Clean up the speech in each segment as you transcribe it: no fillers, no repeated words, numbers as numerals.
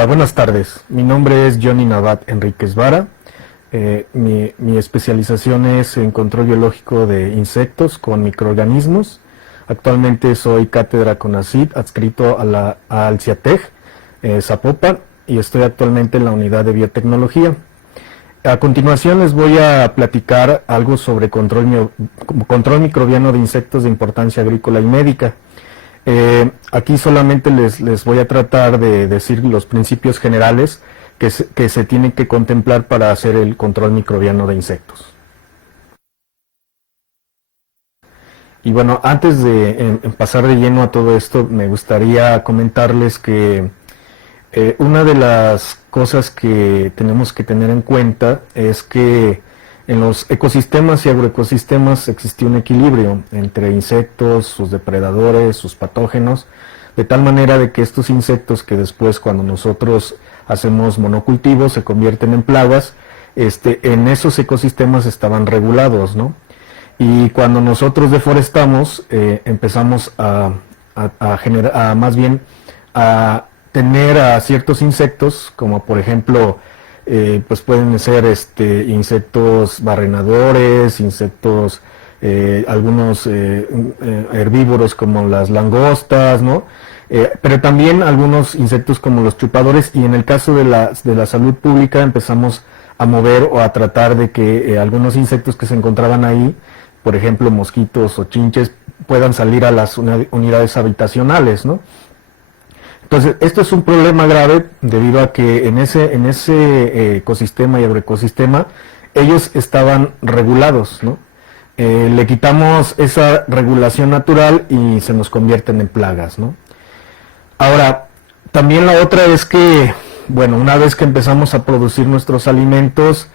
Hola, buenas tardes. Mi nombre es Johnny Navat Enríquez Vara. Mi especialización es en control biológico de insectos con microorganismos. Actualmente soy cátedra CONACYT adscrito al CIATEG Zapopan y estoy actualmente en la unidad de biotecnología. A continuación les voy a platicar algo sobre control microbiano de insectos de importancia agrícola y médica. Aquí solamente les voy a tratar de decir los principios generales que se tienen que contemplar para hacer el control microbiano de insectos. Y bueno, antes de pasar de lleno a todo esto, me gustaría comentarles que una de las cosas que tenemos que tener en cuenta es que en los ecosistemas y agroecosistemas existe un equilibrio entre insectos, sus depredadores, sus patógenos, de tal manera de que estos insectos que después cuando nosotros hacemos monocultivos se convierten en plagas, en esos ecosistemas estaban regulados, ¿no? Y cuando nosotros deforestamos, empezamos a tener a ciertos insectos, como por ejemplo, pues pueden ser insectos barrenadores, insectos, algunos herbívoros como las langostas, ¿no? Pero también algunos insectos como los chupadores, y en el caso de la salud pública empezamos a mover o a tratar de que algunos insectos que se encontraban ahí, por ejemplo mosquitos o chinches, puedan salir a las unidades habitacionales, ¿no? Entonces, esto es un problema grave debido a que en ese ecosistema y agroecosistema ellos estaban regulados, ¿no? Le quitamos esa regulación natural y se nos convierten en plagas, ¿no? Ahora, también la otra es que, bueno, una vez que empezamos a producir nuestros alimentos,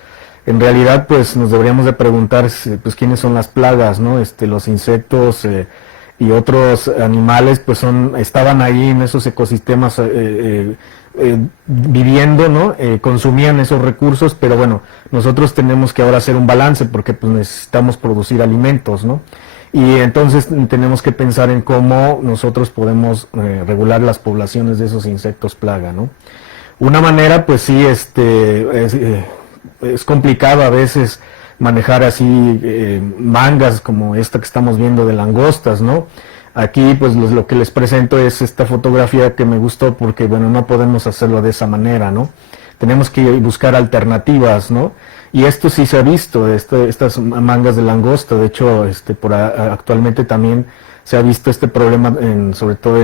en realidad pues nos deberíamos de preguntar pues quiénes son las plagas, ¿no? Los insectos y otros animales pues estaban ahí en esos ecosistemas viviendo, ¿no? Consumían esos recursos, pero bueno, nosotros tenemos que ahora hacer un balance porque pues necesitamos producir alimentos, ¿no? Y entonces tenemos que pensar en cómo nosotros podemos regular las poblaciones de esos insectos plaga, ¿no? Una manera pues sí, es complicado a veces manejar así mangas como esta que estamos viendo de langostas, ¿no? Aquí pues lo que les presento es esta fotografía que me gustó porque bueno, no podemos hacerlo de esa manera, ¿no? Tenemos que buscar alternativas, ¿no? Y esto sí se ha visto, estas mangas de langosta, de hecho actualmente también se ha visto este problema, sobre todo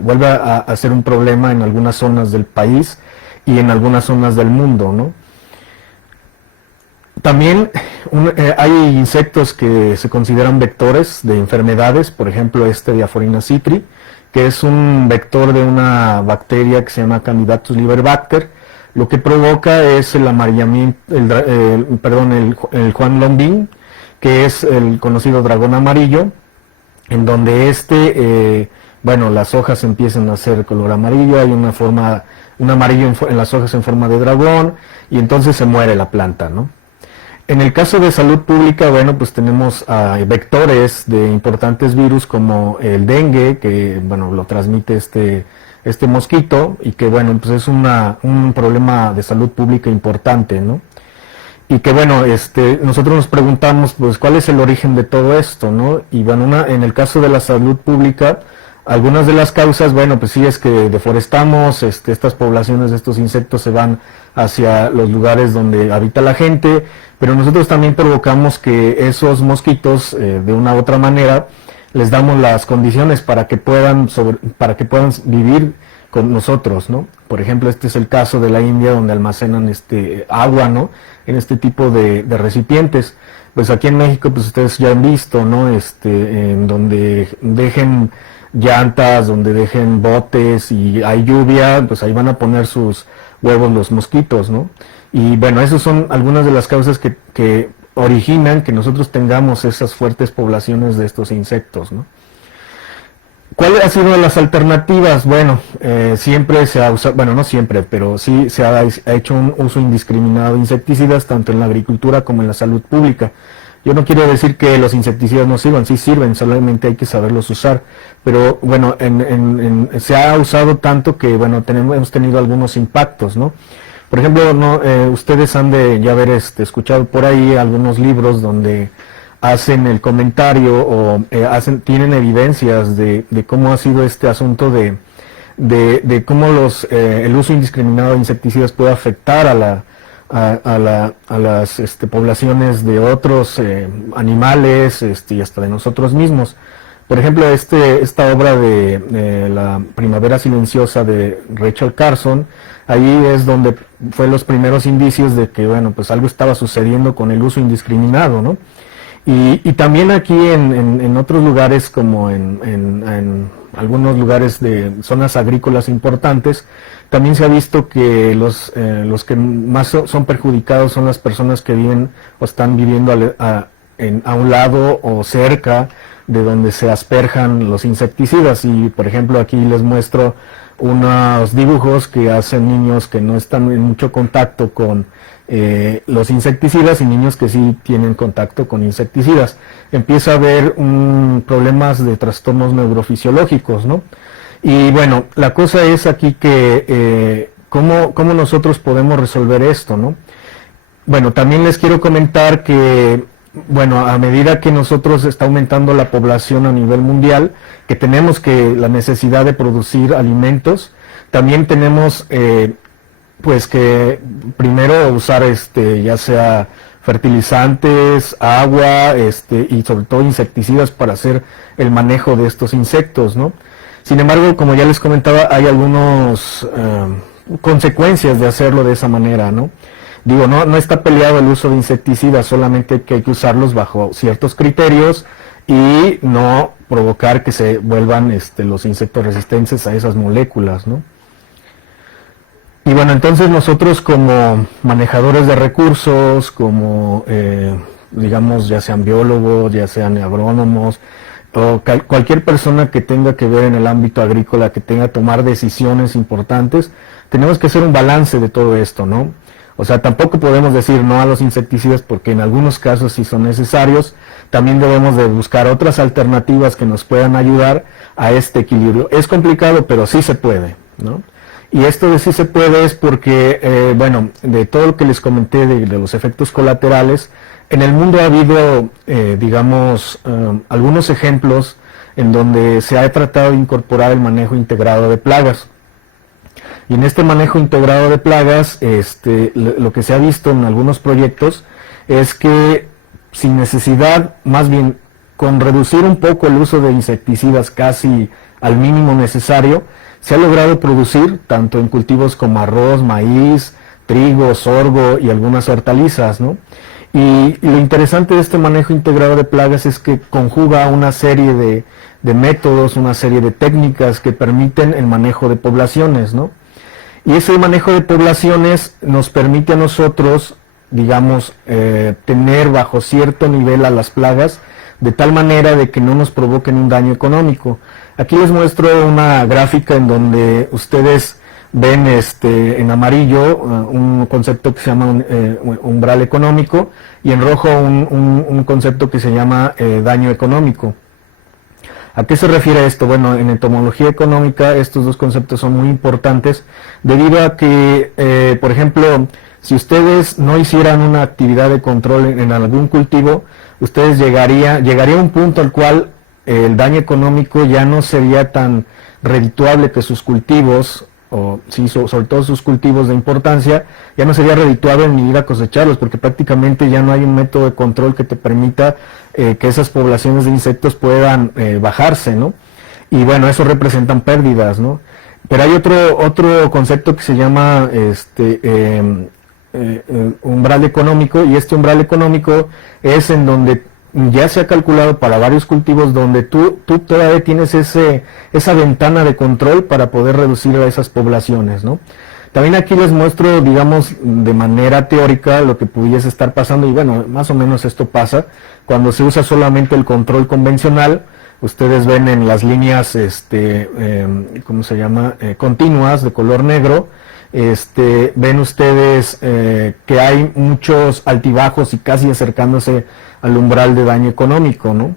vuelve a ser un problema en algunas zonas del país y en algunas zonas del mundo, ¿no? También hay insectos que se consideran vectores de enfermedades, por ejemplo Diaphorina citri, que es un vector de una bacteria que se llama Candidatus liberbacter. Lo que provoca es el amarillamiento, el Juan Lombín, que es el conocido dragón amarillo, en donde bueno, las hojas empiezan a ser color amarillo, hay un amarillo en las hojas en forma de dragón, y entonces se muere la planta, ¿no? En el caso de salud pública, bueno, pues tenemos vectores de importantes virus como el dengue, que bueno, lo transmite este mosquito, y que bueno, pues es un problema de salud pública importante, ¿no? Y que bueno, nosotros nos preguntamos, pues, ¿cuál es el origen de todo esto, no? Y bueno, en el caso de la salud pública, algunas de las causas, bueno, pues sí es que deforestamos, estas poblaciones de estos insectos se van hacia los lugares donde habita la gente, pero nosotros también provocamos que esos mosquitos, de una u otra manera, les damos las condiciones para que puedan vivir con nosotros, ¿no? Por ejemplo, este es el caso de la India, donde almacenan agua, ¿no? En este tipo de recipientes. Pues aquí en México, pues ustedes ya han visto, ¿no? En donde dejen llantas, donde dejen botes y hay lluvia, pues ahí van a poner sus huevos los mosquitos, ¿no? Y bueno, esas son algunas de las causas que originan que nosotros tengamos esas fuertes poblaciones de estos insectos, ¿no? ¿Cuáles han sido las alternativas? Bueno, siempre se ha usado, bueno, no siempre, pero sí se ha hecho un uso indiscriminado de insecticidas, tanto en la agricultura como en la salud pública. Yo no quiero decir que los insecticidas no sirvan, sí sirven, solamente hay que saberlos usar. Pero bueno, se ha usado tanto que bueno, hemos tenido algunos impactos, ¿no? Por ejemplo, no, ustedes han de ya haber escuchado por ahí algunos libros donde hacen el comentario o tienen evidencias de cómo ha sido este asunto de cómo el uso indiscriminado de insecticidas puede afectar a las poblaciones de otros animales y hasta de nosotros mismos. Por ejemplo, esta obra de La Primavera Silenciosa de Rachel Carson, ahí es donde fue los primeros indicios de que, bueno, pues algo estaba sucediendo con el uso indiscriminado, ¿no? Y también aquí en otros lugares, como en algunos lugares de zonas agrícolas importantes, también se ha visto que los que más son perjudicados son las personas que viven o están viviendo a un lado o cerca de donde se asperjan los insecticidas. Y por ejemplo aquí les muestro unos dibujos que hacen niños que no están en mucho contacto con los insecticidas y niños que sí tienen contacto con insecticidas. Empieza a haber problemas de trastornos neurofisiológicos, ¿no? Y bueno, la cosa es aquí que ¿cómo nosotros podemos resolver esto, ¿no? Bueno, también les quiero comentar que, bueno, a medida que nosotros está aumentando la población a nivel mundial, que tenemos la necesidad de producir alimentos, también tenemos pues que primero usar ya sea fertilizantes, agua, y sobre todo insecticidas para hacer el manejo de estos insectos, ¿no? Sin embargo, como ya les comentaba, hay algunas consecuencias de hacerlo de esa manera, ¿no? Digo, no está peleado el uso de insecticidas, solamente que hay que usarlos bajo ciertos criterios y no provocar que se vuelvan los insectos resistentes a esas moléculas, ¿no? Y bueno, entonces nosotros como manejadores de recursos, como digamos, ya sean biólogos, ya sean agrónomos, o cualquier persona que tenga que ver en el ámbito agrícola, que tenga que tomar decisiones importantes, tenemos que hacer un balance de todo esto, ¿no? O sea, tampoco podemos decir no a los insecticidas porque en algunos casos sí son necesarios. También debemos de buscar otras alternativas que nos puedan ayudar a este equilibrio. Es complicado, pero sí se puede, ¿no? Y esto de sí se puede es porque, bueno, de todo lo que les comenté de los efectos colaterales, en el mundo ha habido, digamos, algunos ejemplos en donde se ha tratado de incorporar el manejo integrado de plagas. Y en este manejo integrado de plagas, lo que se ha visto en algunos proyectos es que sin necesidad, más bien con reducir un poco el uso de insecticidas casi al mínimo necesario, se ha logrado producir, tanto en cultivos como arroz, maíz, trigo, sorgo y algunas hortalizas, ¿no? Y lo interesante de este manejo integrado de plagas es que conjuga una serie de métodos, una serie de técnicas que permiten el manejo de poblaciones, ¿no? Y ese manejo de poblaciones nos permite a nosotros, digamos, tener bajo cierto nivel a las plagas, de tal manera de que no nos provoquen un daño económico. Aquí les muestro una gráfica en donde ustedes ven en amarillo un concepto que se llama umbral económico y en rojo un concepto que se llama daño económico. ¿A qué se refiere esto? Bueno, en entomología económica estos dos conceptos son muy importantes debido a que, por ejemplo, si ustedes no hicieran una actividad de control en algún cultivo, ustedes llegaría a un punto al cual el daño económico ya no sería tan redituable que sus cultivos, o sí, sobre todo sus cultivos de importancia, ya no sería redituable ni ir a cosecharlos, porque prácticamente ya no hay un método de control que te permita que esas poblaciones de insectos puedan bajarse, ¿no? Y bueno, eso representan pérdidas, ¿no? Pero hay otro concepto que se llama umbral económico, y este umbral económico es en donde ya se ha calculado para varios cultivos donde tú todavía tienes esa ventana de control para poder reducir a esas poblaciones, ¿no? También aquí les muestro, digamos, de manera teórica lo que pudiese estar pasando, y bueno, más o menos esto pasa cuando se usa solamente el control convencional. Ustedes ven en las líneas, ¿cómo se llama? Continuas de color negro. Ven ustedes que hay muchos altibajos y casi acercándose al umbral de daño económico, ¿no?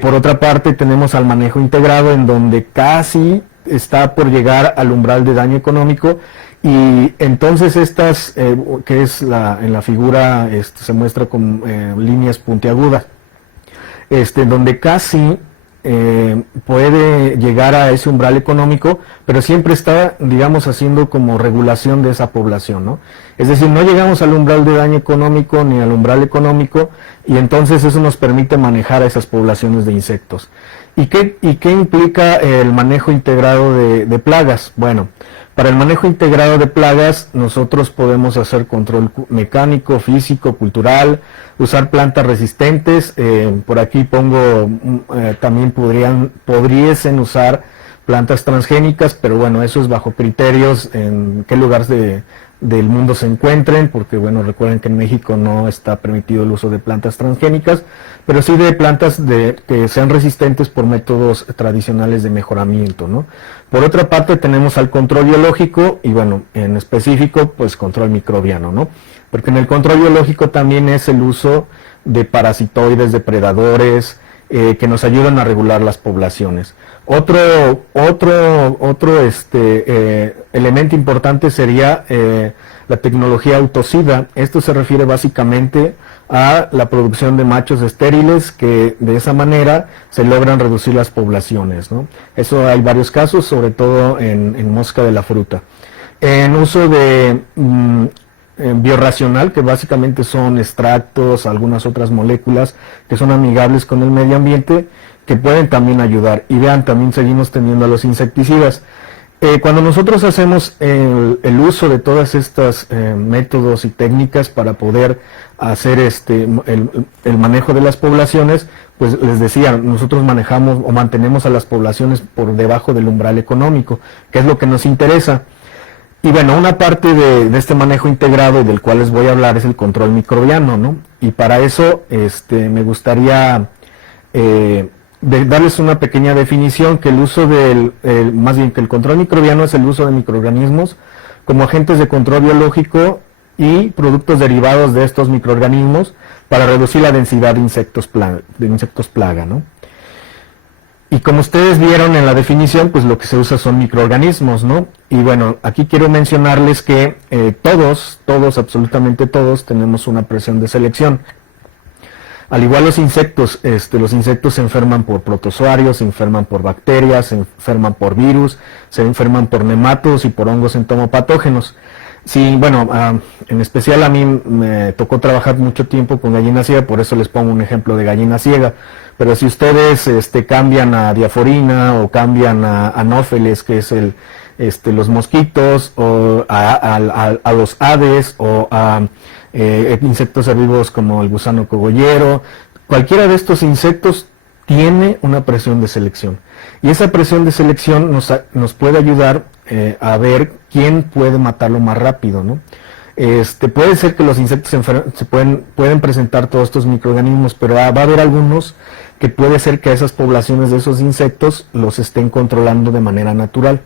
Por otra parte tenemos al manejo integrado, en donde casi está por llegar al umbral de daño económico, y entonces estas, que es en la figura se muestra con líneas puntiagudas, donde casi puede llegar a ese umbral económico, pero siempre está, digamos, haciendo como regulación de esa población, ¿no? Es decir, no llegamos al umbral de daño económico ni al umbral económico, y entonces eso nos permite manejar a esas poblaciones de insectos. ¿Y qué implica el manejo integrado de plagas? Bueno, para el manejo integrado de plagas nosotros podemos hacer control mecánico, físico, cultural, usar plantas resistentes. Por aquí pongo, también podriesen usar plantas transgénicas, pero bueno, eso es bajo criterios en qué lugares del mundo se encuentren, porque bueno, recuerden que en México no está permitido el uso de plantas transgénicas, pero sí de plantas que sean resistentes por métodos tradicionales de mejoramiento, ¿no? Por otra parte tenemos al control biológico, y bueno, en específico pues control microbiano, ¿no? Porque en el control biológico también es el uso de parasitoides, depredadores, que nos ayudan a regular las poblaciones. Otro elemento importante sería la tecnología autocida. Esto se refiere básicamente a la producción de machos estériles, que de esa manera se logran reducir las poblaciones, ¿no? Eso hay varios casos, sobre todo en mosca de la fruta. En uso de biorracional, que básicamente son extractos, algunas otras moléculas que son amigables con el medio ambiente, que pueden también ayudar. Y vean, también seguimos teniendo a los insecticidas. Cuando nosotros hacemos el uso de todas estas métodos y técnicas para poder hacer el manejo de las poblaciones, pues les decía, nosotros manejamos o mantenemos a las poblaciones por debajo del umbral económico, que es lo que nos interesa. Y bueno, una parte de este manejo integrado y del cual les voy a hablar es el control microbiano, ¿no? Y para eso me gustaría darles una pequeña definición, que el uso más bien que el control microbiano es el uso de microorganismos como agentes de control biológico y productos derivados de estos microorganismos para reducir la densidad de insectos plaga, ¿no? Y como ustedes vieron en la definición, pues lo que se usa son microorganismos, ¿no? Y bueno, aquí quiero mencionarles que todos, absolutamente todos, tenemos una presión de selección. Al igual los insectos se enferman por protozoarios, se enferman por bacterias, se enferman por virus, se enferman por nematodos y por hongos entomopatógenos. Sí, bueno, en especial a mí me tocó trabajar mucho tiempo con gallina ciega, por eso les pongo un ejemplo de gallina ciega. Pero si ustedes cambian a diaforina o cambian a anófeles, que es los mosquitos, o a los ades, o a insectos herbívoros como el gusano cogollero, cualquiera de estos insectos tiene una presión de selección. Y esa presión de selección nos puede ayudar a ver quién puede matarlo más rápido, ¿no? Puede ser que los insectos pueden presentar todos estos microorganismos, pero va a haber algunos que puede ser que esas poblaciones de esos insectos los estén controlando de manera natural.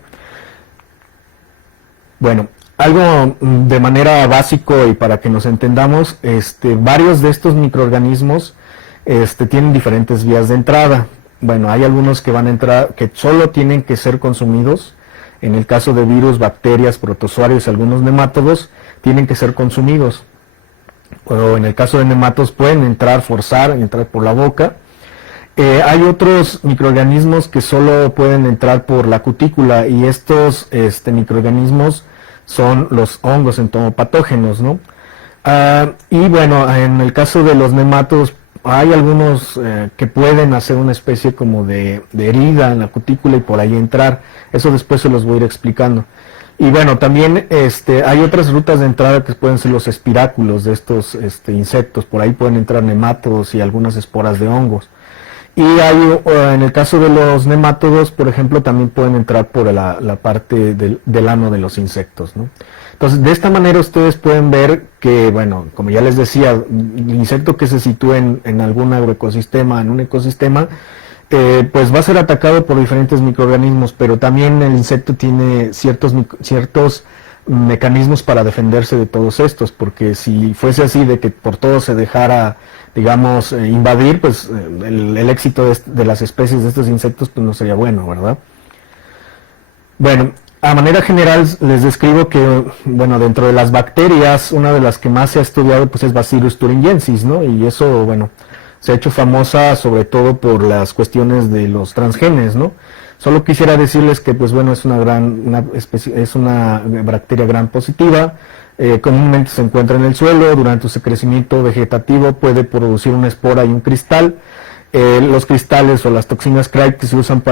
Bueno, algo de manera básico y para que nos entendamos, varios de estos microorganismos tienen diferentes vías de entrada. Bueno, hay algunos que van a entrar, que solo tienen que ser consumidos. En el caso de virus, bacterias, protozoarios y algunos nemátodos, tienen que ser consumidos. O en el caso de nematodos pueden entrar por la boca. Hay otros microorganismos que solo pueden entrar por la cutícula, y estos microorganismos son los hongos entomopatógenos, ¿no? Y bueno, en el caso de los nematodos, hay algunos que pueden hacer una especie como de herida en la cutícula y por ahí entrar. Eso después se los voy a ir explicando. Y bueno, también hay otras rutas de entrada que pueden ser los espiráculos de estos insectos. Por ahí pueden entrar nemátodos y algunas esporas de hongos. Y en el caso de los nemátodos, por ejemplo, también pueden entrar por la parte del ano de los insectos, ¿no? Entonces, de esta manera ustedes pueden ver que, bueno, como ya les decía, el insecto que se sitúe en algún agroecosistema, en un ecosistema, pues va a ser atacado por diferentes microorganismos, pero también el insecto tiene ciertos mecanismos para defenderse de todos estos, porque si fuese así de que por todo se dejara, digamos, invadir, pues el éxito de las especies de estos insectos pues no sería bueno, ¿verdad? Bueno, a manera general les describo que, bueno, dentro de las bacterias, una de las que más se ha estudiado pues es Bacillus thuringiensis, ¿no? Y eso, bueno, se ha hecho famosa sobre todo por las cuestiones de los transgenes, ¿no? Solo quisiera decirles que, pues bueno, es una bacteria gram positiva, comúnmente se encuentra en el suelo, durante su crecimiento vegetativo puede producir una espora y un cristal. Los cristales o las toxinas CRAI que se usan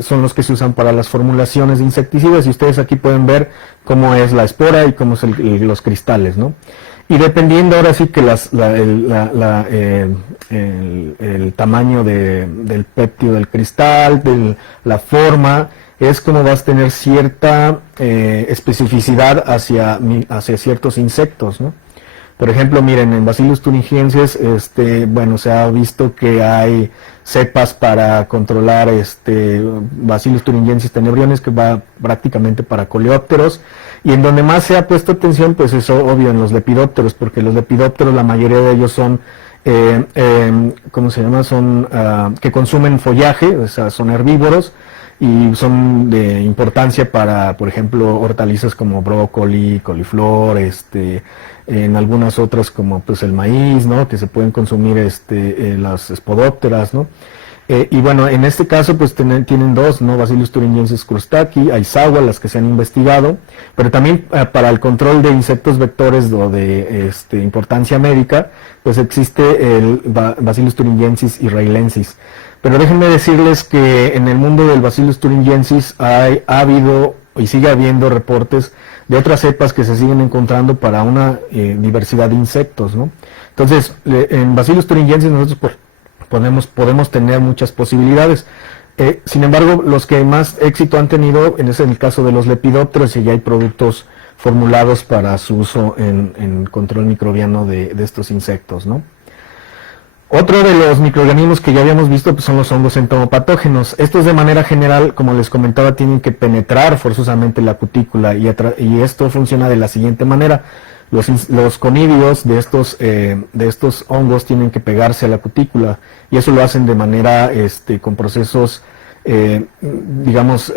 son los que se usan para las formulaciones de insecticidas, y ustedes aquí pueden ver cómo es la espora y cómo son los cristales, ¿no? Y dependiendo ahora sí que el tamaño del péptido del cristal, la forma, es como vas a tener cierta especificidad hacia ciertos insectos, ¿no? Por ejemplo, miren, en Bacillus thuringiensis, bueno, se ha visto que hay cepas para controlar Bacillus thuringiensis tenebriones, que va prácticamente para coleópteros, y en donde más se ha puesto atención, pues es obvio en los lepidópteros, porque los lepidópteros, la mayoría de ellos son, ¿cómo se llama? Son que consumen follaje, o sea, son herbívoros, y son de importancia para, por ejemplo, hortalizas como brócoli, coliflor, en algunas otras como pues el maíz, ¿no? Que se pueden consumir las espodópteras, ¿no? Y bueno, en este caso pues tienen dos, ¿no? Bacillus thuringiensis crustacea, Aizawa, las que se han investigado, pero también para el control de insectos vectores o de importancia médica, pues existe el Bacillus thuringiensis israelensis. Pero déjenme decirles que en el mundo del Bacillus thuringiensis ha habido y sigue habiendo reportes de otras cepas que se siguen encontrando para una diversidad de insectos, ¿no? Entonces, en Bacillus thuringiensis nosotros podemos tener muchas posibilidades. Sin embargo, los que más éxito han tenido es en el caso de los lepidópteros, y ya hay productos formulados para su uso en control microbiano de estos insectos, ¿no? Otro de los microorganismos que ya habíamos visto pues son los hongos entomopatógenos. Estos de manera general, como les comentaba, tienen que penetrar forzosamente la cutícula, y esto funciona de la siguiente manera. Los conídeos de estos hongos tienen que pegarse a la cutícula, y eso lo hacen de manera con procesos digamos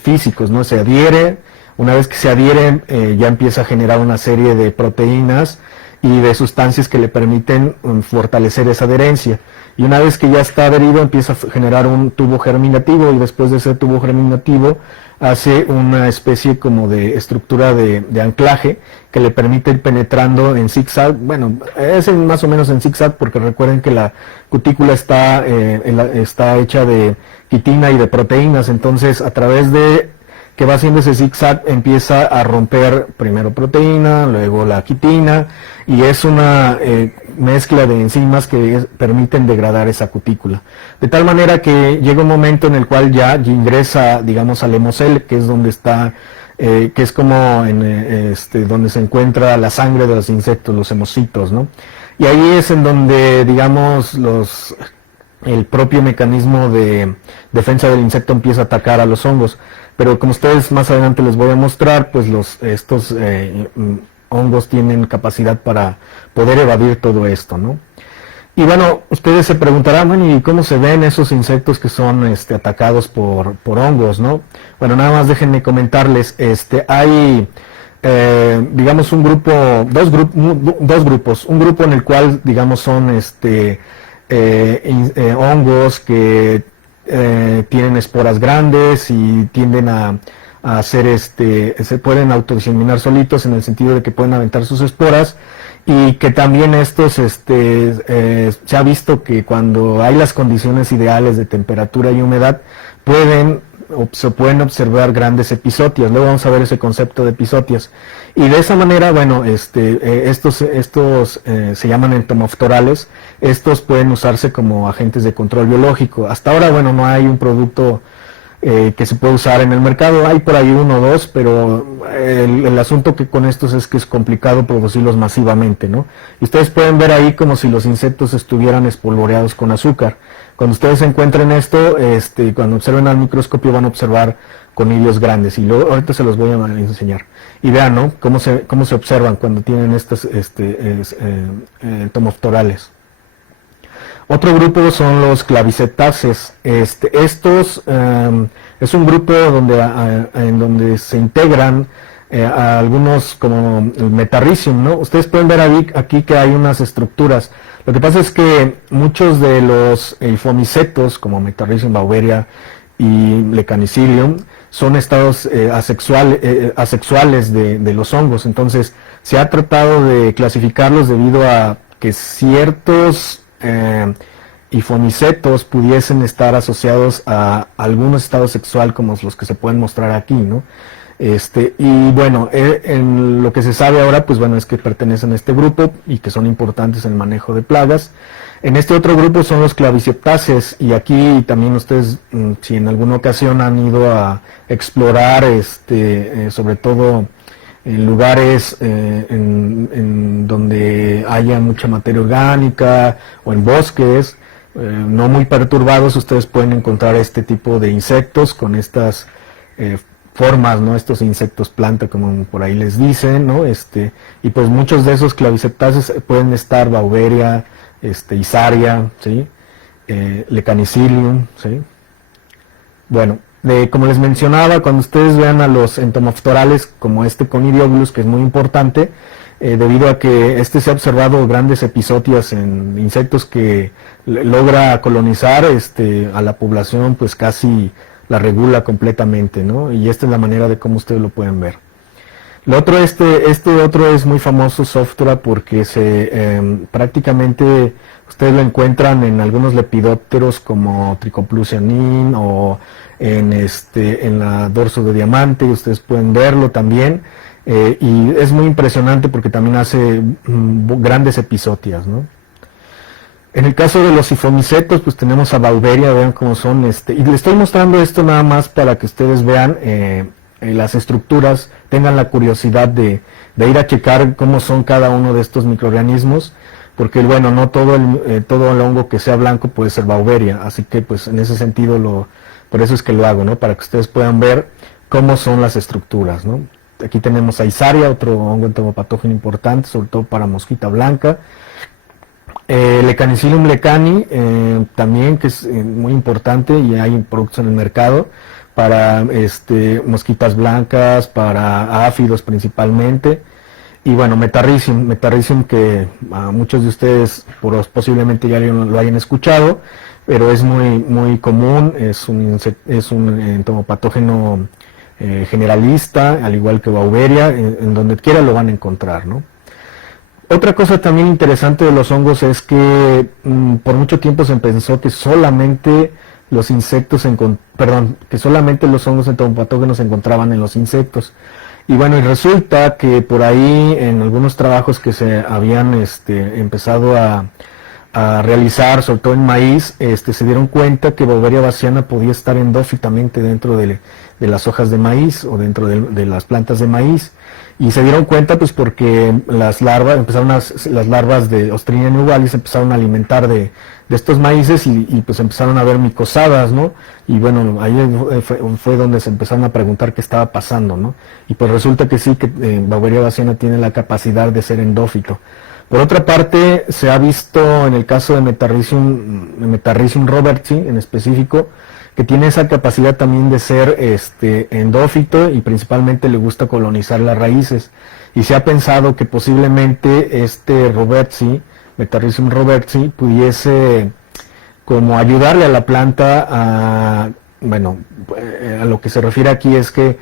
físicos, ¿no? Se adhiere, una vez que se adhiere ya empieza a generar una serie de proteínas y de sustancias que le permiten fortalecer esa adherencia, y una vez que ya está adherido empieza a generar un tubo germinativo, y después de ese tubo germinativo hace una especie como de estructura de anclaje que le permite ir penetrando en zigzag. Bueno, es más o menos en zigzag, porque recuerden que la cutícula está hecha de quitina y de proteínas, entonces a través de que va haciendo ese zigzag empieza a romper primero proteína, luego la quitina, y es una mezcla de enzimas que permiten degradar esa cutícula. De tal manera que llega un momento en el cual ya ingresa, digamos, al hemocel, que es donde está, que es como donde se encuentra la sangre de los insectos, los hemocitos, ¿no? Y ahí es en donde, digamos, el propio mecanismo de defensa del insecto empieza a atacar a los hongos. Pero como ustedes más adelante les voy a mostrar, pues estos hongos tienen capacidad para poder evadir todo esto, ¿no? Y bueno, ustedes se preguntarán, bueno, ¿y cómo se ven esos insectos que son atacados por hongos, ¿no? Bueno, nada más déjenme comentarles, hay digamos dos grupos, un grupo en el cual, digamos, son hongos que tienen esporas grandes y tienden a hacer se pueden autodiseminar solitos, en el sentido de que pueden aventar sus esporas, y que también estos se ha visto que cuando hay las condiciones ideales de temperatura y humedad se pueden observar grandes episotias. Luego vamos a ver ese concepto de episotias, y de esa manera, bueno, estos se llaman entomoftorales. Estos pueden usarse como agentes de control biológico. Hasta ahora, bueno, no hay un producto que se puede usar en el mercado. Hay por ahí uno o dos, pero el asunto que con estos es que es complicado producirlos masivamente, ¿no? Y ustedes pueden ver ahí como si los insectos estuvieran espolvoreados con azúcar. Cuando ustedes encuentren esto, cuando observen al microscopio van a observar conillos grandes, y luego ahorita se los voy a enseñar. Y vean, ¿no?, cómo se observan cuando tienen estos entomoftorales. Otro grupo son los clavicetáceos. Estos es un grupo en donde se integran a algunos, como el Metarrhizium, ¿no? Ustedes pueden ver aquí que hay unas estructuras. Lo que pasa es que muchos de los eufomicetos, como Metarrhizium, Bauberia y Lecanicilium, son estados asexuales de los hongos. Entonces se ha tratado de clasificarlos debido a que ciertos eufomicetos pudiesen estar asociados a algún estado sexual, como los que se pueden mostrar aquí, ¿no? Y bueno, en lo que se sabe ahora, pues bueno, es que pertenecen a este grupo y que son importantes en el manejo de plagas. En este otro grupo son los clavicetáceos, y aquí también ustedes, si en alguna ocasión han ido a explorar, sobre todo en lugares en donde haya mucha materia orgánica o en bosques no muy perturbados, ustedes pueden encontrar este tipo de insectos con estas formas, ¿no? Estos insectos planta, como por ahí les dicen, ¿no? Y pues muchos de esos clavicetáceos pueden estar Bauberia, Isaria, ¿sí? Lecanicilium, ¿sí? Bueno, como les mencionaba, cuando ustedes vean a los entomoftorales como Conidioglus, que es muy importante, debido a que se ha observado grandes episotias en insectos que logra colonizar a la población, pues casi la regula completamente, ¿no? Y esta es la manera de cómo ustedes lo pueden ver. Lo otro, otro es muy famoso, Sophtura, porque prácticamente ustedes lo encuentran en algunos lepidópteros como Trichoplusianin o en la dorso de diamante, y ustedes pueden verlo también, y es muy impresionante porque también hace grandes episotias, ¿no? En el caso de los eufomicetos, pues tenemos a Bauberia, vean cómo son, y les estoy mostrando esto nada más para que ustedes vean las estructuras, tengan la curiosidad de ir a checar cómo son cada uno de estos microorganismos, porque bueno, no todo el hongo que sea blanco puede ser Bauberia, así que pues en ese sentido por eso es que lo hago, ¿no? Para que ustedes puedan ver cómo son las estructuras, ¿no? Aquí tenemos a Isaria, otro hongo entomopatógeno importante, sobre todo para mosquita blanca. Lecanicilium lecani, también, que es muy importante, y hay productos en el mercado para mosquitas blancas, para áfidos principalmente. Y bueno, Metarrhizium, que muchos de ustedes posiblemente ya lo hayan escuchado, pero es muy común, es un entomopatógeno generalista, al igual que Bauberia, en donde quiera lo van a encontrar, ¿no? Otra cosa también interesante de los hongos es que por mucho tiempo se pensó que solamente los hongos entomopatógenos se encontraban en los insectos. Y bueno, y resulta que por ahí en algunos trabajos que se habían empezado a realizar, sobre todo en maíz, se dieron cuenta que Bauberia bassiana podía estar endófitamente dentro de las hojas de maíz o dentro de las plantas de maíz. Y se dieron cuenta pues porque las larvas de Ostrinia nubalis empezaron a alimentar de estos maíces, y pues empezaron a ver micosadas, ¿no? Y bueno, ahí fue donde se empezaron a preguntar qué estaba pasando, ¿no? Y pues resulta que sí, que Bauberia bassiana tiene la capacidad de ser endófito. Por otra parte, se ha visto en el caso de Metarrhizium robertsi en específico, que tiene esa capacidad también de ser endófito, y principalmente le gusta colonizar las raíces. Y se ha pensado que posiblemente Metarrhizium robertsi, pudiese como ayudarle a la planta a lo que se refiere aquí es que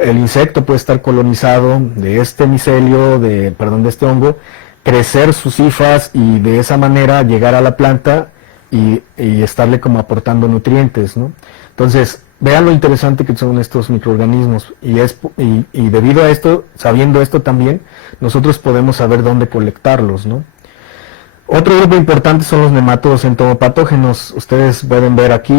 el insecto puede estar colonizado de este micelio, de este hongo, crecer sus hifas y de esa manera llegar a la planta y estarle como aportando nutrientes, ¿no? Entonces, vean lo interesante que son estos microorganismos, y debido a esto, sabiendo esto también, nosotros podemos saber dónde colectarlos, ¿no? Otro grupo importante son los nematodos entomopatógenos. Ustedes pueden ver aquí,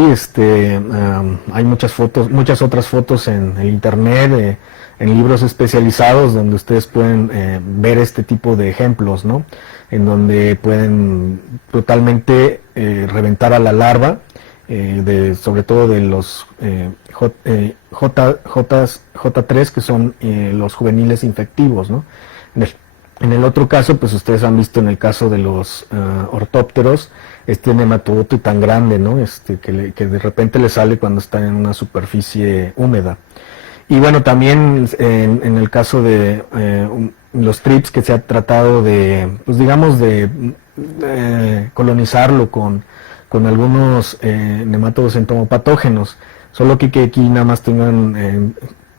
hay muchas fotos, muchas otras fotos en el internet, en libros especializados donde ustedes pueden ver este tipo de ejemplos, ¿no? En donde pueden totalmente reventar a la larva, sobre todo de los J3, que son los juveniles infectivos, ¿no? En el otro caso, pues ustedes han visto en el caso de los ortópteros, este nematodo tan grande, ¿no? Que de repente le sale cuando está en una superficie húmeda. Y bueno, también en el caso de los trips, que se ha tratado de, pues digamos, de colonizarlo con algunos nematodos entomopatógenos, solo que aquí nada más tengan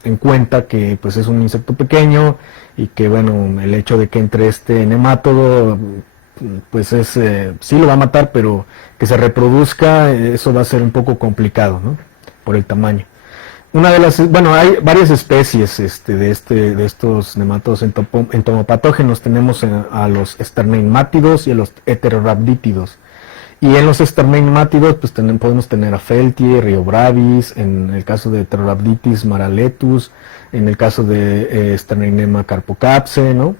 en cuenta que pues es un insecto pequeño y que bueno, el hecho de que entre este nemátodo pues sí lo va a matar, pero que se reproduzca, eso va a ser un poco complicado, ¿no? Por el tamaño. Hay varias especies de estos nematodos entomopatógenos. Tenemos a los esternemátidos y a los heterorhabdítidos. Y en los esternemátidos pues podemos tener a Feltier, Rio Bravis, en el caso de Heterorhabditis maraletus, en el caso de Sterneinema carpocapse, ¿no?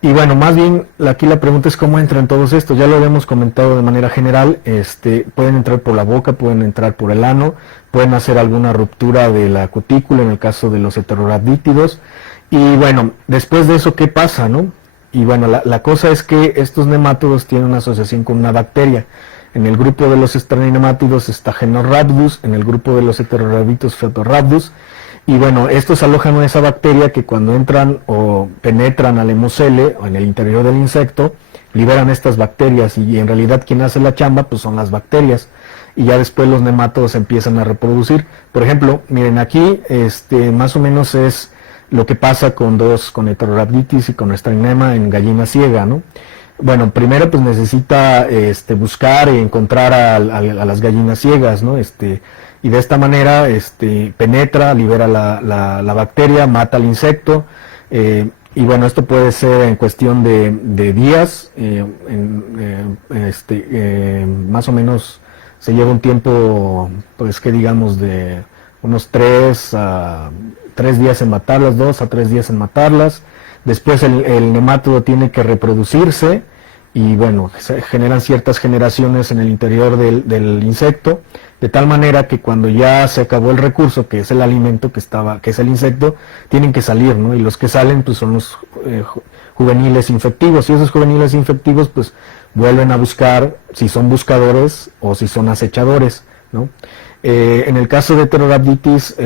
Y bueno, más bien aquí la pregunta es cómo entran todos estos. Ya lo habíamos comentado de manera general, pueden entrar por la boca, pueden entrar por el ano, pueden hacer alguna ruptura de la cutícula en el caso de los heterorhabdítidos. Y bueno, después de eso, ¿qué pasa, no? Y bueno, la cosa es que estos nemátodos tienen una asociación con una bacteria. En el grupo de los esternemátidos está Genorhabdus, en el grupo de los heterorhabditos Fetorhabdus. Y bueno, estos alojan a esa bacteria que cuando entran o penetran al hemocele o en el interior del insecto, liberan estas bacterias y en realidad quien hace la chamba pues son las bacterias. Y ya después los nemátodos empiezan a reproducir. Por ejemplo, miren aquí, más o menos es lo que pasa con Heterorhabditis y con Sternema en gallina ciega, ¿no? Bueno, primero pues necesita buscar y encontrar a las gallinas ciegas, ¿no? Y de esta manera penetra, libera la bacteria, mata al insecto, y bueno, esto puede ser en cuestión de días, más o menos se lleva un tiempo, pues que digamos de unos 3 días en matarlas, 2 a 3 días en matarlas. Después el nemátodo tiene que reproducirse y bueno, se generan ciertas generaciones en el interior del insecto, de tal manera que cuando ya se acabó el recurso, que es el alimento que es el insecto, tienen que salir, ¿no? Y los que salen pues son los juveniles infectivos, y esos juveniles infectivos pues vuelven a buscar si son buscadores o si son acechadores, ¿no? En el caso de Heterorhabditis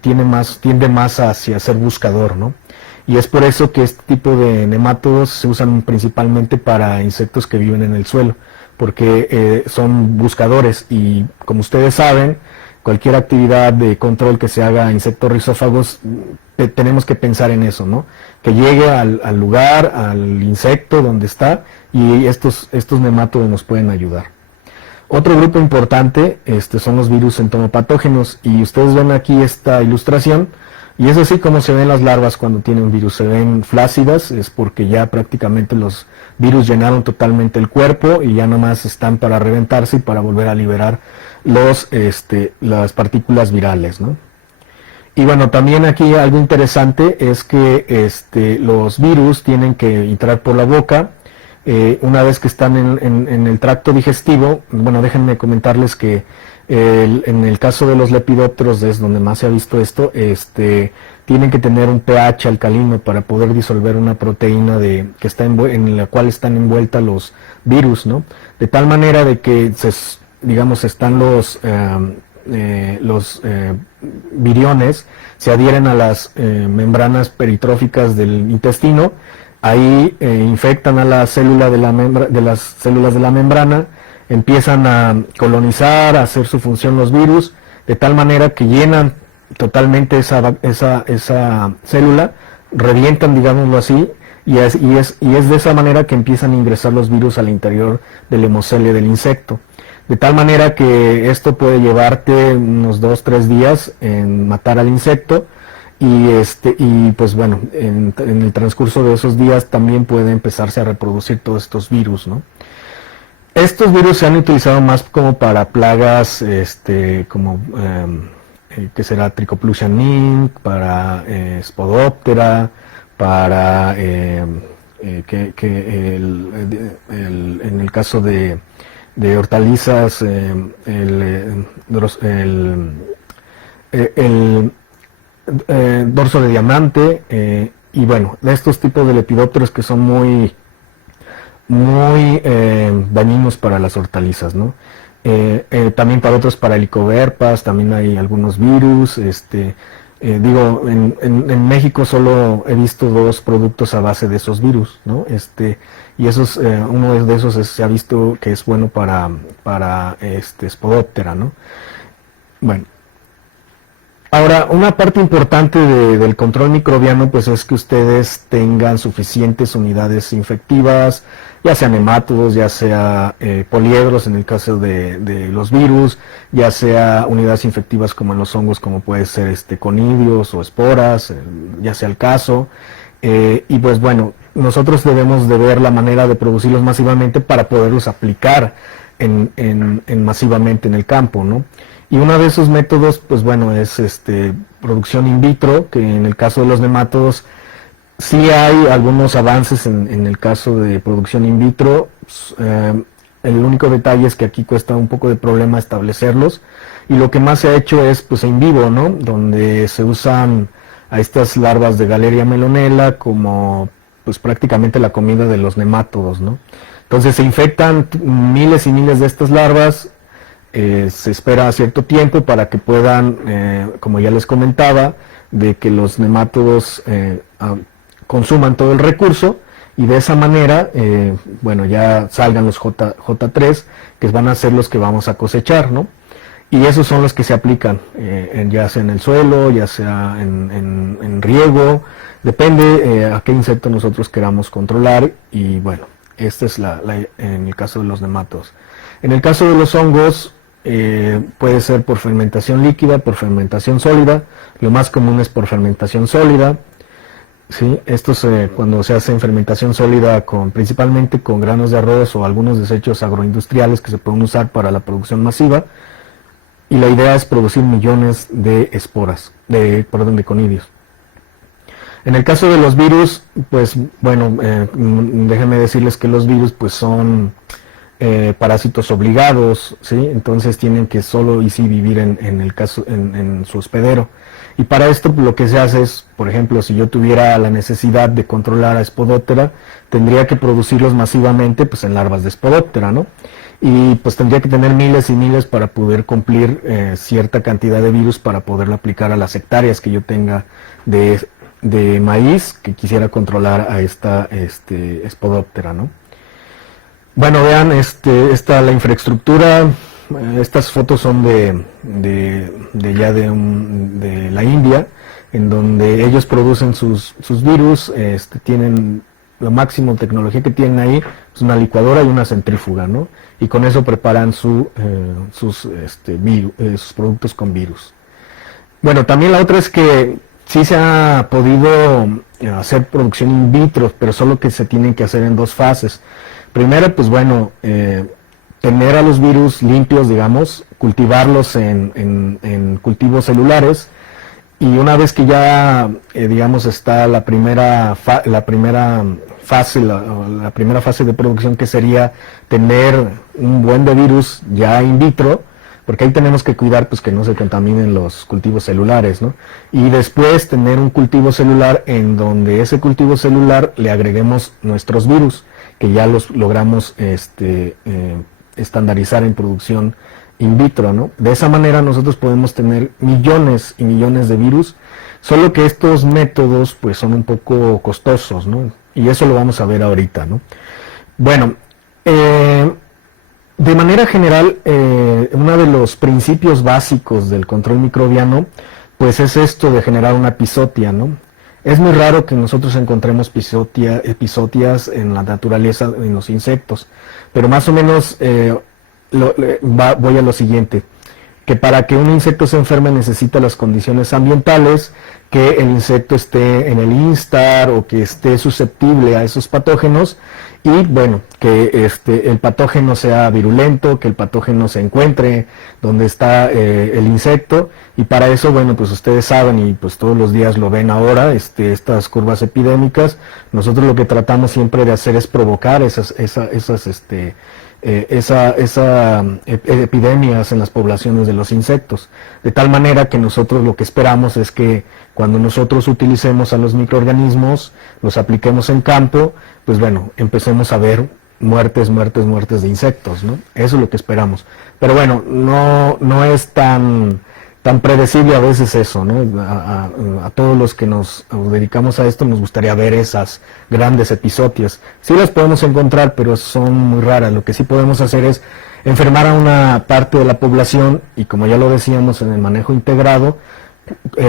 tiende más hacia ser buscador, ¿no? Y es por eso que este tipo de nemátodos se usan principalmente para insectos que viven en el suelo, porque son buscadores y como ustedes saben, cualquier actividad de control que se haga a insectos rizófagos, tenemos que pensar en eso, ¿no? Que llegue al lugar, al insecto donde está, y estos nemátodos nos pueden ayudar. Otro grupo importante son los virus entomopatógenos, y ustedes ven aquí esta ilustración, y es así como se ven las larvas cuando tienen virus. Se ven flácidas, es porque ya prácticamente los virus llenaron totalmente el cuerpo y ya nomás están para reventarse y para volver a liberar las partículas virales, ¿no? Y bueno, también aquí algo interesante es que los virus tienen que entrar por la boca. Una vez que están en el tracto digestivo, bueno, déjenme comentarles que en el caso de los lepidópteros, es donde más se ha visto esto, tienen que tener un pH alcalino para poder disolver una proteína que está en la cual están envueltas los virus, ¿no? De tal manera de que, digamos, están los viriones, se adhieren a las membranas peritróficas del intestino. Ahí infectan a la célula de las células de la membrana, empiezan a colonizar, a hacer su función los virus, de tal manera que llenan totalmente esa célula, revientan, digámoslo así, y es de esa manera que empiezan a ingresar los virus al interior del hemocele del insecto. De tal manera que esto puede llevarte unos 2-3 días en matar al insecto. y pues bueno, en el transcurso de esos días también puede empezarse a reproducir todos estos virus, ¿no? Estos virus se han utilizado más como para plagas, como que será Trichoplusian minc, para Spodoptera, para en el caso de hortalizas, el dorso de diamante, y bueno, de estos tipos de lepidópteros que son muy dañinos para las hortalizas, ¿no? También para otros, para helicoverpas, también hay algunos virus. Digo, en México solo he visto 2 productos a base de esos virus, ¿no? Y esos, uno de esos se ha visto que es bueno para Spodoptera, ¿no? Bueno. Ahora, una parte importante del control microbiano pues es que ustedes tengan suficientes unidades infectivas, ya sea nemátodos, ya sea poliedros en el caso de los virus, ya sea unidades infectivas como en los hongos, como puede ser conidios o esporas, ya sea el caso. Y pues bueno, nosotros debemos de ver la manera de producirlos masivamente para poderlos aplicar masivamente en el campo, ¿no? Y uno de esos métodos, pues bueno, es producción in vitro, que en el caso de los nemátodos sí hay algunos avances en el caso de producción in vitro. El único detalle es que aquí cuesta un poco de problema establecerlos, y lo que más se ha hecho es pues in vivo, ¿no? Donde se usan a estas larvas de Galeria melonella como pues prácticamente la comida de los nemátodos, ¿no? Entonces se infectan miles y miles de estas larvas. Se espera cierto tiempo para que puedan, como ya les comentaba, de que los nemátodos consuman todo el recurso, y de esa manera, bueno, ya salgan los J3, que van a ser los que vamos a cosechar, ¿no? Y esos son los que se aplican, ya sea en el suelo, ya sea en riego, depende a qué insecto nosotros queramos controlar. Y bueno, esta es en el caso de los nemátodos. En el caso de los hongos, puede ser por fermentación líquida, por fermentación sólida. Lo más común es por fermentación sólida, ¿sí? Estos cuando se hace en fermentación sólida principalmente con granos de arroz o algunos desechos agroindustriales que se pueden usar para la producción masiva, y la idea es producir millones de esporas, de conidios. En el caso de los virus, pues bueno, déjenme decirles que los virus pues son parásitos obligados, ¿sí? Entonces tienen que solo y sí vivir en su hospedero. Y para esto lo que se hace es, por ejemplo, si yo tuviera la necesidad de controlar a Spodoptera, tendría que producirlos masivamente pues en larvas de Spodoptera, ¿no? Y pues tendría que tener miles y miles para poder cumplir cierta cantidad de virus para poderlo aplicar a las hectáreas que yo tenga de maíz que quisiera controlar a esta Spodoptera, ¿no? Bueno, vean, la infraestructura. Estas fotos son de la India, en donde ellos producen sus virus. Tienen la máxima tecnología que tienen ahí, es una licuadora y una centrífuga, ¿no? Y con eso preparan sus productos con virus. Bueno, también la otra es que sí se ha podido hacer producción in vitro, pero solo que se tienen que hacer en 2 fases. Primero, pues bueno, tener a los virus limpios, digamos, cultivarlos en cultivos celulares, y una vez que ya, digamos, está la primera fase de producción, que sería tener un buen de virus ya in vitro, porque ahí tenemos que cuidar pues que no se contaminen los cultivos celulares, ¿no? Y después tener un cultivo celular en donde ese cultivo celular le agreguemos nuestros virus, que ya los logramos estandarizar en producción in vitro, ¿no? De esa manera nosotros podemos tener millones y millones de virus, solo que estos métodos pues son un poco costosos, ¿no? Y eso lo vamos a ver ahorita, ¿no? Bueno, de manera general, uno de los principios básicos del control microbiano pues es esto de generar una epizotia, ¿no? Es muy raro que nosotros encontremos epizotias en la naturaleza, en los insectos, pero más o menos voy a lo siguiente. que para que un insecto se enferme necesita las condiciones ambientales, que el insecto esté en el instar o que esté susceptible a esos patógenos, y bueno, que el patógeno sea virulento, que el patógeno se encuentre donde está el insecto, y para eso, bueno, pues ustedes saben y pues todos los días lo ven ahora, estas curvas epidémicas. Nosotros lo que tratamos siempre de hacer es provocar esas epidemias en las poblaciones de los insectos, de tal manera que nosotros lo que esperamos es que cuando nosotros utilicemos a los microorganismos, los apliquemos en campo, pues bueno, empecemos a ver muertes de insectos, ¿no? Eso es lo que esperamos. Pero bueno, no es tan predecible a veces eso, ¿no? A todos los que nos dedicamos a esto nos gustaría ver esas grandes episodios. Sí las podemos encontrar, pero son muy raras. Lo que sí podemos hacer es enfermar a una parte de la población y, como ya lo decíamos, en el manejo integrado,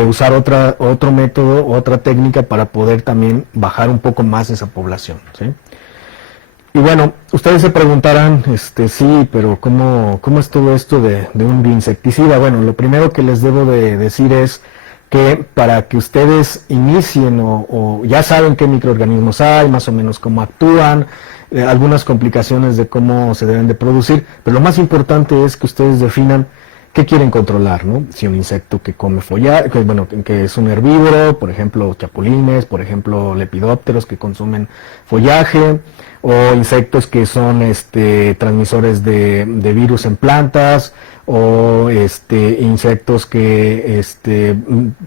usar otro método, otra técnica para poder también bajar un poco más esa población, ¿sí? Y bueno, ustedes se preguntarán, sí, pero ¿cómo es todo esto de un bioinsecticida? Bueno, lo primero que les debo de decir es que para que ustedes inicien o ya saben qué microorganismos hay, más o menos cómo actúan, algunas complicaciones de cómo se deben de producir, pero lo más importante es que ustedes definan qué quieren controlar, ¿no? Si un insecto que come follaje, que es un herbívoro, por ejemplo chapulines, por ejemplo lepidópteros que consumen follaje, o insectos que son transmisores de virus en plantas, o insectos que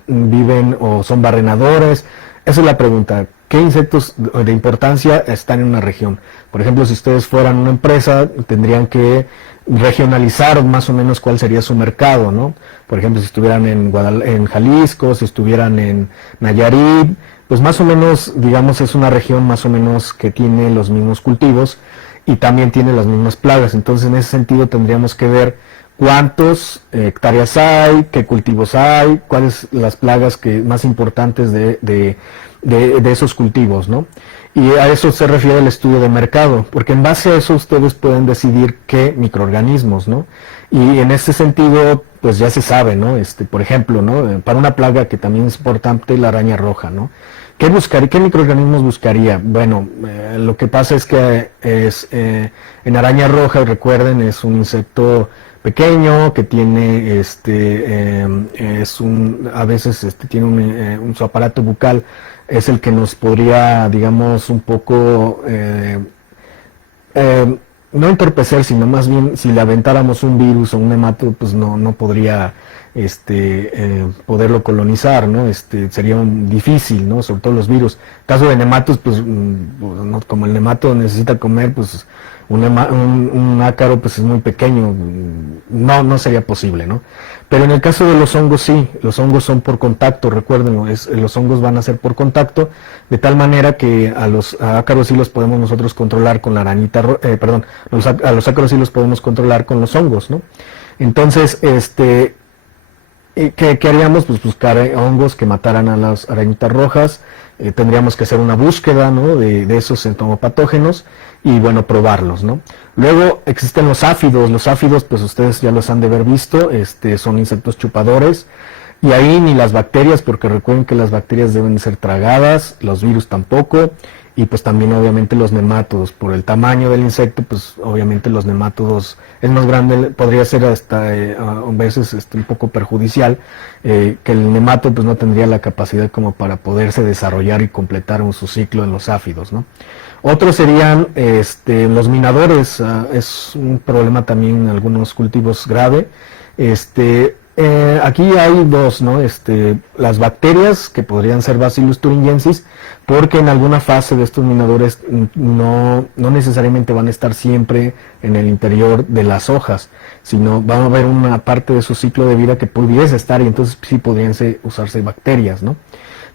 viven o son barrenadores. Esa es la pregunta. ¿Qué insectos de importancia están en una región? Por ejemplo, si ustedes fueran una empresa, tendrían que regionalizar más o menos cuál sería su mercado, ¿no? Por ejemplo, si estuvieran en Jalisco, si estuvieran en Nayarit, pues más o menos, digamos, es una región más o menos que tiene los mismos cultivos y también tiene las mismas plagas. Entonces, en ese sentido, tendríamos que ver cuántas hectáreas hay, qué cultivos hay, cuáles las plagas más importantes de esos cultivos, ¿no? Y a eso se refiere el estudio de mercado, porque en base a eso ustedes pueden decidir qué microorganismos, ¿no? Y en ese sentido, pues ya se sabe, ¿no? Por ejemplo, ¿no? Para una plaga que también es importante, la araña roja, ¿no? ¿Qué microorganismos buscaría? Bueno, lo que pasa es que en araña roja, recuerden, es un insecto pequeño que tiene a veces tiene su aparato bucal es el que nos podría, digamos, un poco no entorpecer, sino más bien si le aventáramos un virus o un nemato, pues no podría poderlo colonizar, ¿no? Sería difícil, ¿no? Sobre todo los virus. En caso de nematos, pues no, como el nemato necesita comer, pues un ácaro pues es muy pequeño, no sería posible, ¿no? Pero en el caso de los hongos sí, los hongos son por contacto, recuérdenlo, los hongos van a ser por contacto, de tal manera que a los ácaros sí los podemos nosotros controlar con la arañita, a los ácaros sí los podemos controlar con los hongos, ¿no? Entonces, ¿qué haríamos? Pues buscar hongos que mataran a las arañitas rojas. Tendríamos que hacer una búsqueda, ¿no? de esos entomopatógenos y bueno, probarlos, ¿no? Luego existen los áfidos, pues ustedes ya los han de haber visto, son insectos chupadores, y ahí ni las bacterias, porque recuerden que las bacterias deben ser tragadas, los virus tampoco, y pues también obviamente los nemátodos, por el tamaño del insecto, pues obviamente los nemátodos es más grande, podría ser hasta a veces un poco perjudicial, que el nemato pues no tendría la capacidad como para poderse desarrollar y completar su ciclo en los áfidos, ¿no? Otros serían los minadores, es un problema también en algunos cultivos grave. Aquí hay dos, ¿no? Las bacterias, que podrían ser Bacillus thuringiensis, porque en alguna fase de estos minadores no necesariamente van a estar siempre en el interior de las hojas, sino van a haber una parte de su ciclo de vida que pudiese estar, y entonces sí podrían usarse bacterias, ¿no?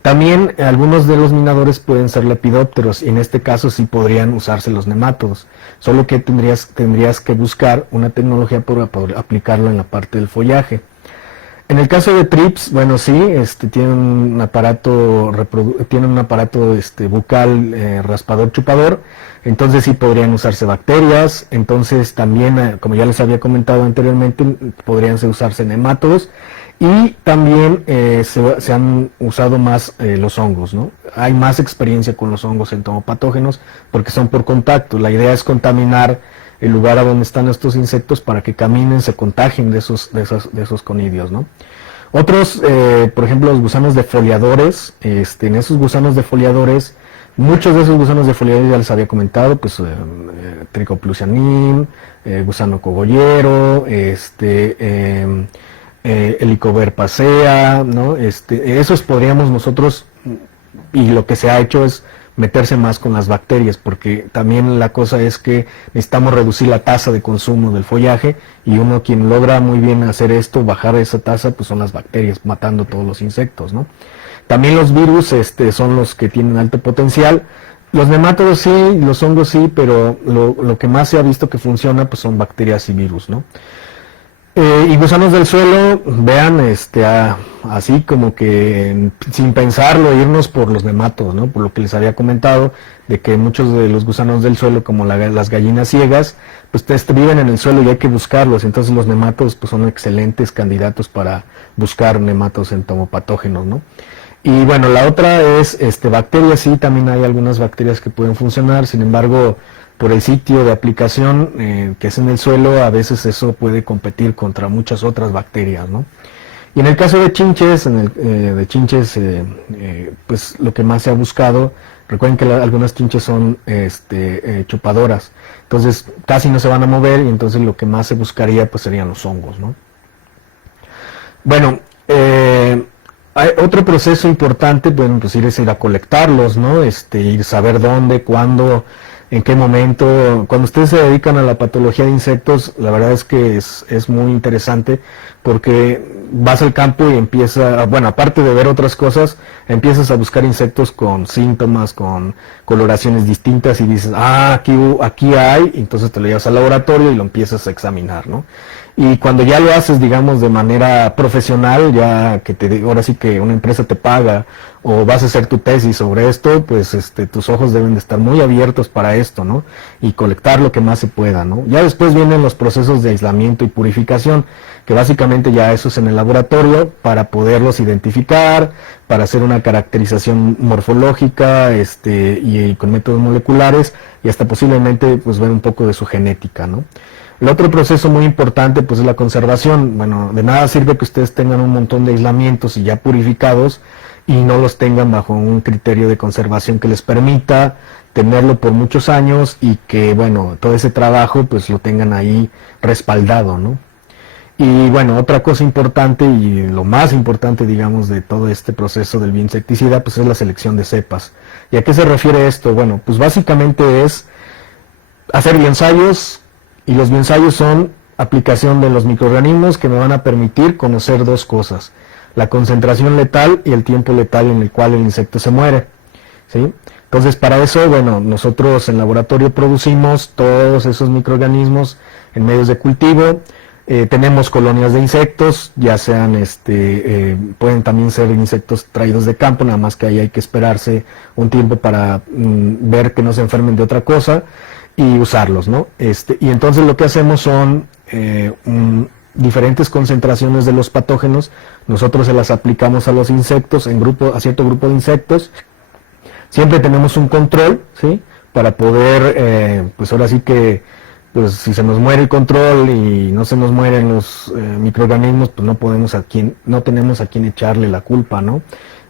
También algunos de los minadores pueden ser lepidópteros, y en este caso sí podrían usarse los nemátodos, solo que tendrías que buscar una tecnología para poder aplicarlo en la parte del follaje. En el caso de trips, bueno, sí, tienen un aparato, bucal, raspador chupador, entonces sí podrían usarse bacterias, entonces también, como ya les había comentado anteriormente, podrían usarse nemátodos, y también se han usado más los hongos, ¿no? Hay más experiencia con los hongos entomopatógenos porque son por contacto. La idea es contaminar el lugar a donde están estos insectos para que caminen, se contagien de esos conidios, ¿no? Otros, por ejemplo, los gusanos defoliadores, en esos gusanos defoliadores, muchos de esos gusanos defoliadores ya les había comentado, pues Tricoplucianin, gusano cogollero, Helicover pasea, ¿no? Esos podríamos nosotros, y lo que se ha hecho es meterse más con las bacterias, porque también la cosa es que necesitamos reducir la tasa de consumo del follaje, y uno quien logra muy bien hacer esto, bajar esa tasa, pues son las bacterias, matando todos los insectos, ¿no? También los virus son los que tienen alto potencial. Los nemátodos sí, los hongos sí, pero lo que más se ha visto que funciona pues son bacterias y virus, ¿no? Y gusanos del suelo, vean, así como que sin pensarlo, irnos por los nemátodos, ¿no? Por lo que les había comentado, de que muchos de los gusanos del suelo, como las gallinas ciegas, pues viven en el suelo y hay que buscarlos. Entonces los nemátodos pues son excelentes candidatos para buscar nemátodos entomopatógenos, ¿no? Y bueno, la otra es bacterias, sí, también hay algunas bacterias que pueden funcionar, sin embargo, por el sitio de aplicación que es en el suelo, a veces eso puede competir contra muchas otras bacterias, ¿no? Y en el caso de chinches, pues lo que más se ha buscado, recuerden que algunas chinches son chupadoras, entonces casi no se van a mover, y entonces lo que más se buscaría pues serían los hongos, ¿no? Bueno, hay otro proceso importante, bueno, pues ir a colectarlos, ¿no? Ir saber dónde, cuándo, en qué momento. Cuando ustedes se dedican a la patología de insectos, la verdad es que es muy interesante, porque vas al campo y bueno, aparte de ver otras cosas, empiezas a buscar insectos con síntomas, con coloraciones distintas, y dices, aquí hay, entonces te lo llevas al laboratorio y lo empiezas a examinar, ¿no? Y cuando ya lo haces, digamos, de manera profesional, ya que ahora sí que una empresa te paga, o vas a hacer tu tesis sobre esto, pues tus ojos deben de estar muy abiertos para esto, ¿no? Y colectar lo que más se pueda, ¿no? Ya después vienen los procesos de aislamiento y purificación, que básicamente ya eso es en el laboratorio, para poderlos identificar, para hacer una caracterización morfológica, y con métodos moleculares, y hasta posiblemente pues ver un poco de su genética, ¿no? El otro proceso muy importante pues es la conservación. Bueno, de nada sirve que ustedes tengan un montón de aislamientos y ya purificados y no los tengan bajo un criterio de conservación que les permita tenerlo por muchos años, y que, bueno, todo ese trabajo pues lo tengan ahí respaldado, ¿no? Y bueno, otra cosa importante, y lo más importante, digamos, de todo este proceso del bioinsecticida, pues es la selección de cepas. ¿Y a qué se refiere esto? Bueno, pues básicamente es hacer bioensayos, y los bioensayos son aplicación de los microorganismos que me van a permitir conocer dos cosas: la concentración letal y el tiempo letal en el cual el insecto se muere, ¿sí? Entonces, para eso, bueno, nosotros en laboratorio producimos todos esos microorganismos en medios de cultivo. Tenemos colonias de insectos, ya sean, pueden también ser insectos traídos de campo, nada más que ahí hay que esperarse un tiempo para ver que no se enfermen de otra cosa y usarlos, ¿no? Y entonces lo que hacemos son diferentes concentraciones de los patógenos. Nosotros se las aplicamos a los insectos, a cierto grupo de insectos. Siempre tenemos un control, ¿sí? Para poder, pues ahora sí que, pues si se nos muere el control y no se nos mueren los microorganismos, pues no tenemos a quién echarle la culpa, ¿no?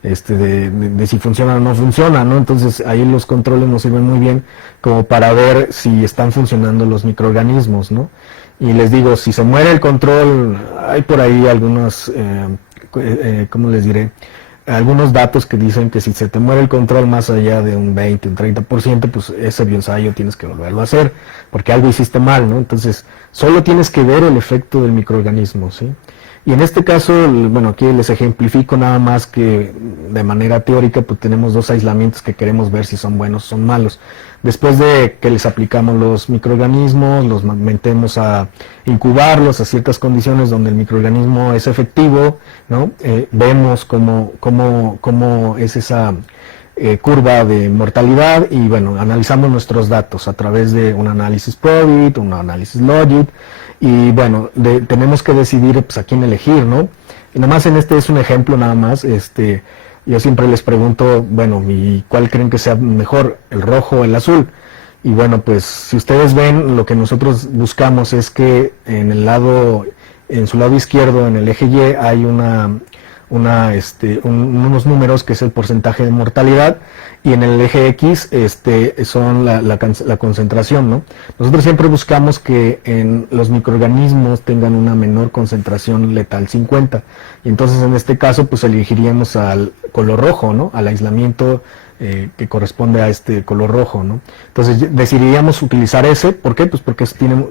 De si funciona o no funciona, ¿no? Entonces ahí los controles nos sirven muy bien como para ver si están funcionando los microorganismos, ¿no? Y les digo, si se muere el control, hay por ahí algunos, ¿cómo les diré? Algunos datos que dicen que si se te muere el control más allá de un 20, un 30%, pues ese bioensayo tienes que volverlo a hacer, porque algo hiciste mal, ¿no? Entonces, solo tienes que ver el efecto del microorganismo, ¿sí? Y en este caso, bueno, aquí les ejemplifico nada más que de manera teórica, pues tenemos dos aislamientos que queremos ver si son buenos o son malos. Después de que les aplicamos los microorganismos, los metemos a incubarlos a ciertas condiciones donde el microorganismo es efectivo, ¿no? Vemos cómo es esa curva de mortalidad y bueno, analizamos nuestros datos a través de un análisis Probit, un análisis Logit y bueno, tenemos que decidir pues, a quién elegir, ¿no? Y nada más en este es un ejemplo nada más, yo siempre les pregunto, bueno, ¿y cuál creen que sea mejor, el rojo o el azul? Y bueno, pues si ustedes ven, lo que nosotros buscamos es que en su lado izquierdo, en el eje Y, hay unos números que es el porcentaje de mortalidad y en el eje X son la concentración, ¿no? Nosotros siempre buscamos que en los microorganismos tengan una menor concentración letal 50 y entonces en este caso pues elegiríamos al color rojo, ¿no? Al aislamiento que corresponde a este color rojo, ¿no? Entonces decidiríamos utilizar ese, ¿por qué? Pues porque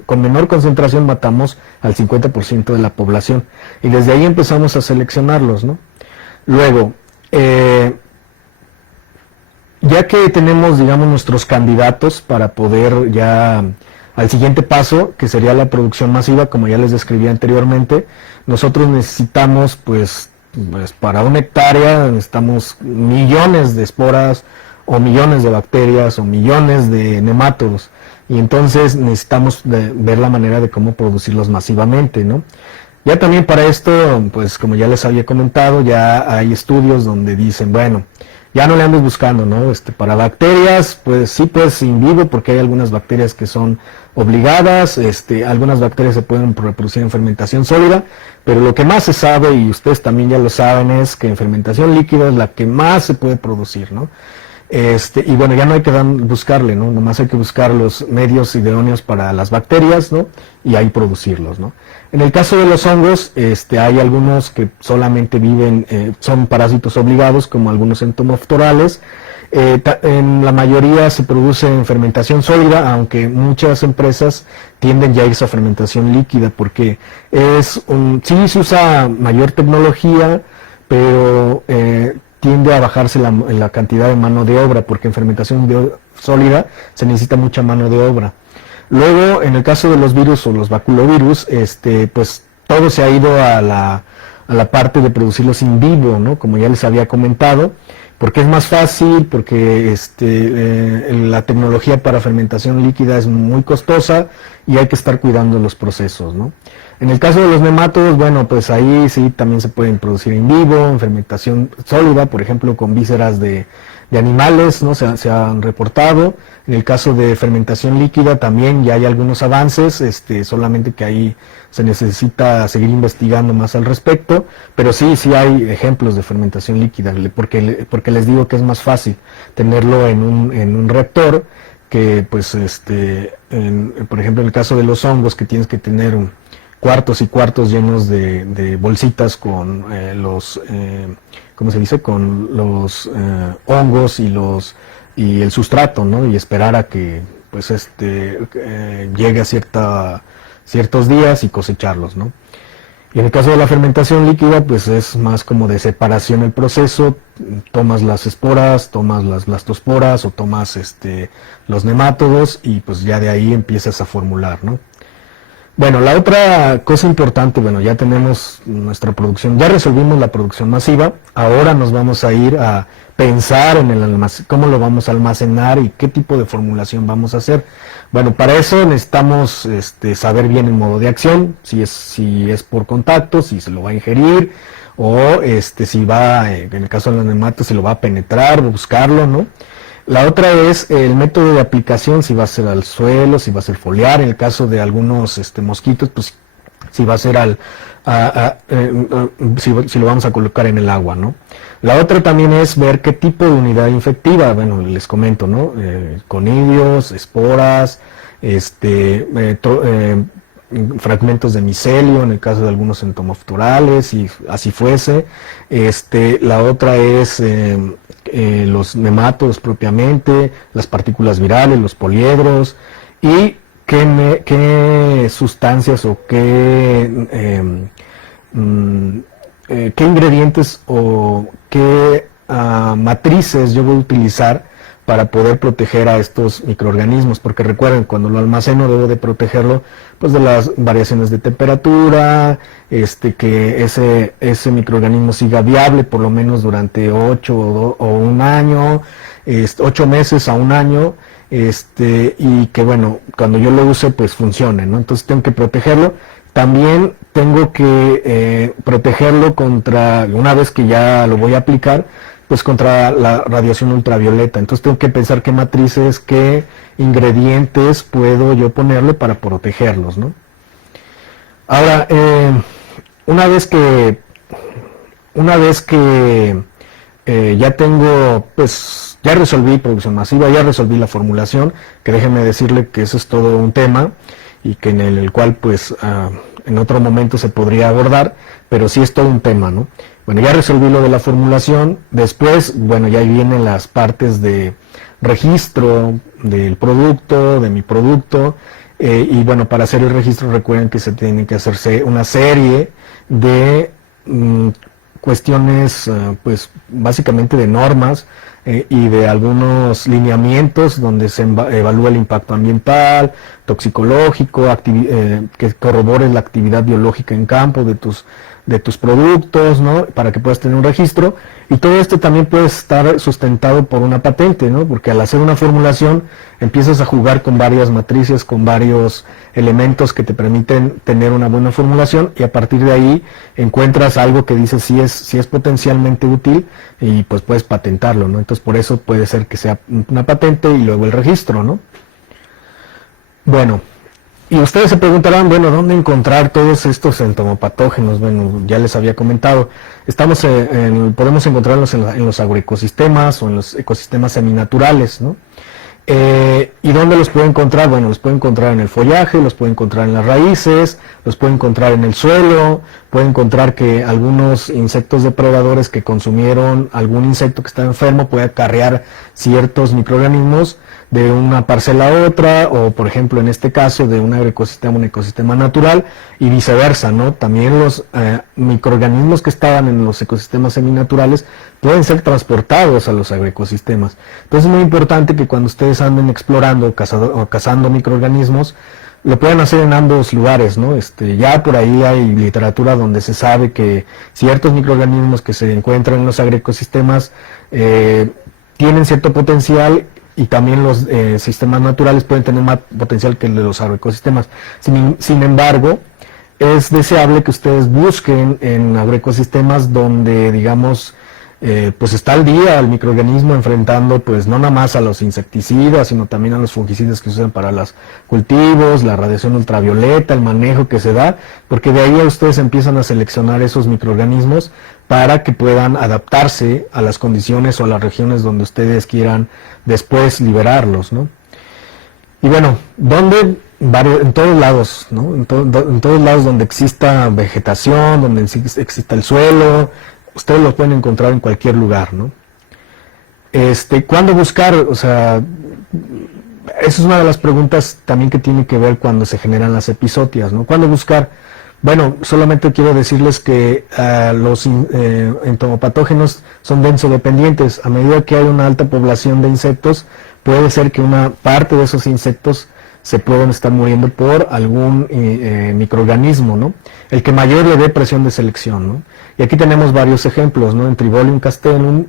con menor concentración matamos al 50% de la población y desde ahí empezamos a seleccionarlos, ¿no? Luego, ya que tenemos, digamos, nuestros candidatos para poder ya al siguiente paso, que sería la producción masiva, como ya les describí anteriormente, nosotros necesitamos, pues para 1 hectárea necesitamos millones de esporas o millones de bacterias o millones de nemátodos y entonces necesitamos ver la manera de cómo producirlos masivamente, ¿no? Ya también para esto, pues como ya les había comentado, ya hay estudios donde dicen, bueno, ya no le andes buscando, ¿no? Para bacterias, pues sí, pues in vivo, porque hay algunas bacterias que son obligadas, algunas bacterias se pueden reproducir en fermentación sólida, pero lo que más se sabe, y ustedes también ya lo saben, es que en fermentación líquida es la que más se puede producir, ¿no? Y bueno, ya no hay que buscarle, ¿no? Nomás hay que buscar los medios idóneos para las bacterias, ¿no? Y ahí producirlos, ¿no? En el caso de los hongos, hay algunos que solamente viven, son parásitos obligados, como algunos entomoftorales. En la mayoría se produce en fermentación sólida, aunque muchas empresas tienden ya a irse a fermentación líquida, porque sí se usa mayor tecnología, pero tiende a bajarse la cantidad de mano de obra, porque en fermentación sólida se necesita mucha mano de obra. Luego, en el caso de los virus o los baculovirus, pues todo se ha ido a la parte de producirlos in vivo, ¿no? Como ya les había comentado, porque es más fácil, porque la tecnología para fermentación líquida es muy costosa y hay que estar cuidando los procesos, ¿no? En el caso de los nemátodos, bueno, pues ahí sí también se pueden producir in vivo, en fermentación sólida, por ejemplo, con vísceras de animales, ¿no? Se han reportado. En el caso de fermentación líquida también ya hay algunos avances, solamente que ahí se necesita seguir investigando más al respecto, pero sí hay ejemplos de fermentación líquida, porque les digo que es más fácil tenerlo en un reactor que, pues, por ejemplo, en el caso de los hongos, que tienes que tener cuartos y cuartos llenos de bolsitas con ¿cómo se dice? Con los hongos y el sustrato, ¿no? Y esperar a que, pues, llegue a ciertos días y cosecharlos, ¿no? Y en el caso de la fermentación líquida, pues es más como de separación el proceso, tomas las esporas, tomas las blastosporas o tomas los nemátodos y pues ya de ahí empiezas a formular, ¿no? Bueno, la otra cosa importante, bueno, ya tenemos nuestra producción, ya resolvimos la producción masiva, ahora nos vamos a ir a pensar en cómo lo vamos a almacenar y qué tipo de formulación vamos a hacer. Bueno, para eso necesitamos saber bien el modo de acción, si es por contacto, si se lo va a ingerir, o si va, en el caso de los nematos, si lo va a penetrar o buscarlo, ¿no? La otra es el método de aplicación, si va a ser al suelo, si va a ser foliar. En el caso de algunos mosquitos, pues si va a ser si lo vamos a colocar en el agua, ¿no? La otra también es ver qué tipo de unidad infectiva. Bueno, les comento, ¿no? Conidios, esporas, fragmentos de micelio, en el caso de algunos entomoftorales, si así fuese. La otra es los nemátodos propiamente, las partículas virales, los poliedros, y qué sustancias o qué ingredientes o qué matrices yo voy a utilizar para poder proteger a estos microorganismos, porque recuerden, cuando lo almaceno debo de protegerlo pues de las variaciones de temperatura, que ese microorganismo siga viable por lo menos durante 8 o un año, 8 meses a un año, y que bueno, cuando yo lo use pues funcione, ¿no? Entonces tengo que protegerlo. También tengo que protegerlo contra, una vez que ya lo voy a aplicar, pues contra la radiación ultravioleta. Entonces tengo que pensar qué matrices, qué ingredientes puedo yo ponerle para protegerlos, ¿no? Ahora, una vez que ya tengo, pues ya resolví producción masiva, ya resolví la formulación, que déjenme decirle que eso es todo un tema y que en el cual pues en otro momento se podría abordar, pero sí es todo un tema, ¿no? Bueno, ya resolví lo de la formulación. Después, bueno, ya ahí vienen las partes de registro del producto, de mi producto, y bueno, para hacer el registro recuerden que se tiene que hacerse una serie de cuestiones, pues básicamente de normas y de algunos lineamientos donde se evalúa el impacto ambiental, toxicológico, que corrobore la actividad biológica en campo de tus productos, ¿no? Para que puedas tener un registro. Y todo esto también puede estar sustentado por una patente, ¿no? Porque al hacer una formulación empiezas a jugar con varias matrices, con varios elementos que te permiten tener una buena formulación, y a partir de ahí encuentras algo que dice si es potencialmente útil y pues puedes patentarlo, ¿no? Entonces por eso puede ser que sea una patente y luego el registro, ¿no? Bueno, y ustedes se preguntarán, bueno, ¿dónde encontrar todos estos entomopatógenos? Bueno, ya les había comentado, podemos encontrarlos en los agroecosistemas o en los ecosistemas seminaturales, ¿no? ¿Y dónde los puedo encontrar? Bueno, los puedo encontrar en el follaje, los puedo encontrar en las raíces, los puedo encontrar en el suelo, puedo encontrar que algunos insectos depredadores que consumieron algún insecto que está enfermo puede acarrear ciertos microorganismos de una parcela a otra, o por ejemplo en este caso de un agroecosistema a un ecosistema natural, y viceversa, ¿no? También los microorganismos que estaban en los ecosistemas seminaturales pueden ser transportados a los agroecosistemas. Entonces es muy importante que cuando ustedes anden explorando o cazando microorganismos, lo pueden hacer en ambos lugares, ¿no? Ya por ahí hay literatura donde se sabe que ciertos microorganismos que se encuentran en los agroecosistemas tienen cierto potencial, y también los sistemas naturales pueden tener más potencial que el de los agroecosistemas. Sin embargo, es deseable que ustedes busquen en agroecosistemas donde, digamos, pues está al día el microorganismo enfrentando, pues no nada más a los insecticidas, sino también a los fungicidas que se usan para los cultivos, la radiación ultravioleta, el manejo que se da, porque de ahí ustedes empiezan a seleccionar esos microorganismos para que puedan adaptarse a las condiciones o a las regiones donde ustedes quieran después liberarlos, ¿no? Y bueno, en todos lados, ¿no? En todos lados donde exista vegetación, donde exista el suelo, ustedes los pueden encontrar en cualquier lugar, ¿no? ¿Cuándo buscar? O sea, esa es una de las preguntas también que tiene que ver cuando se generan las epizotias, ¿no? ¿Cuándo buscar? Bueno, solamente quiero decirles que los entomopatógenos son densodependientes. A medida que hay una alta población de insectos, puede ser que una parte de esos insectos se pueden estar muriendo por algún microorganismo, ¿no? El que mayor le dé presión de selección, ¿no? Y aquí tenemos varios ejemplos, ¿no? En Tribolium castellum,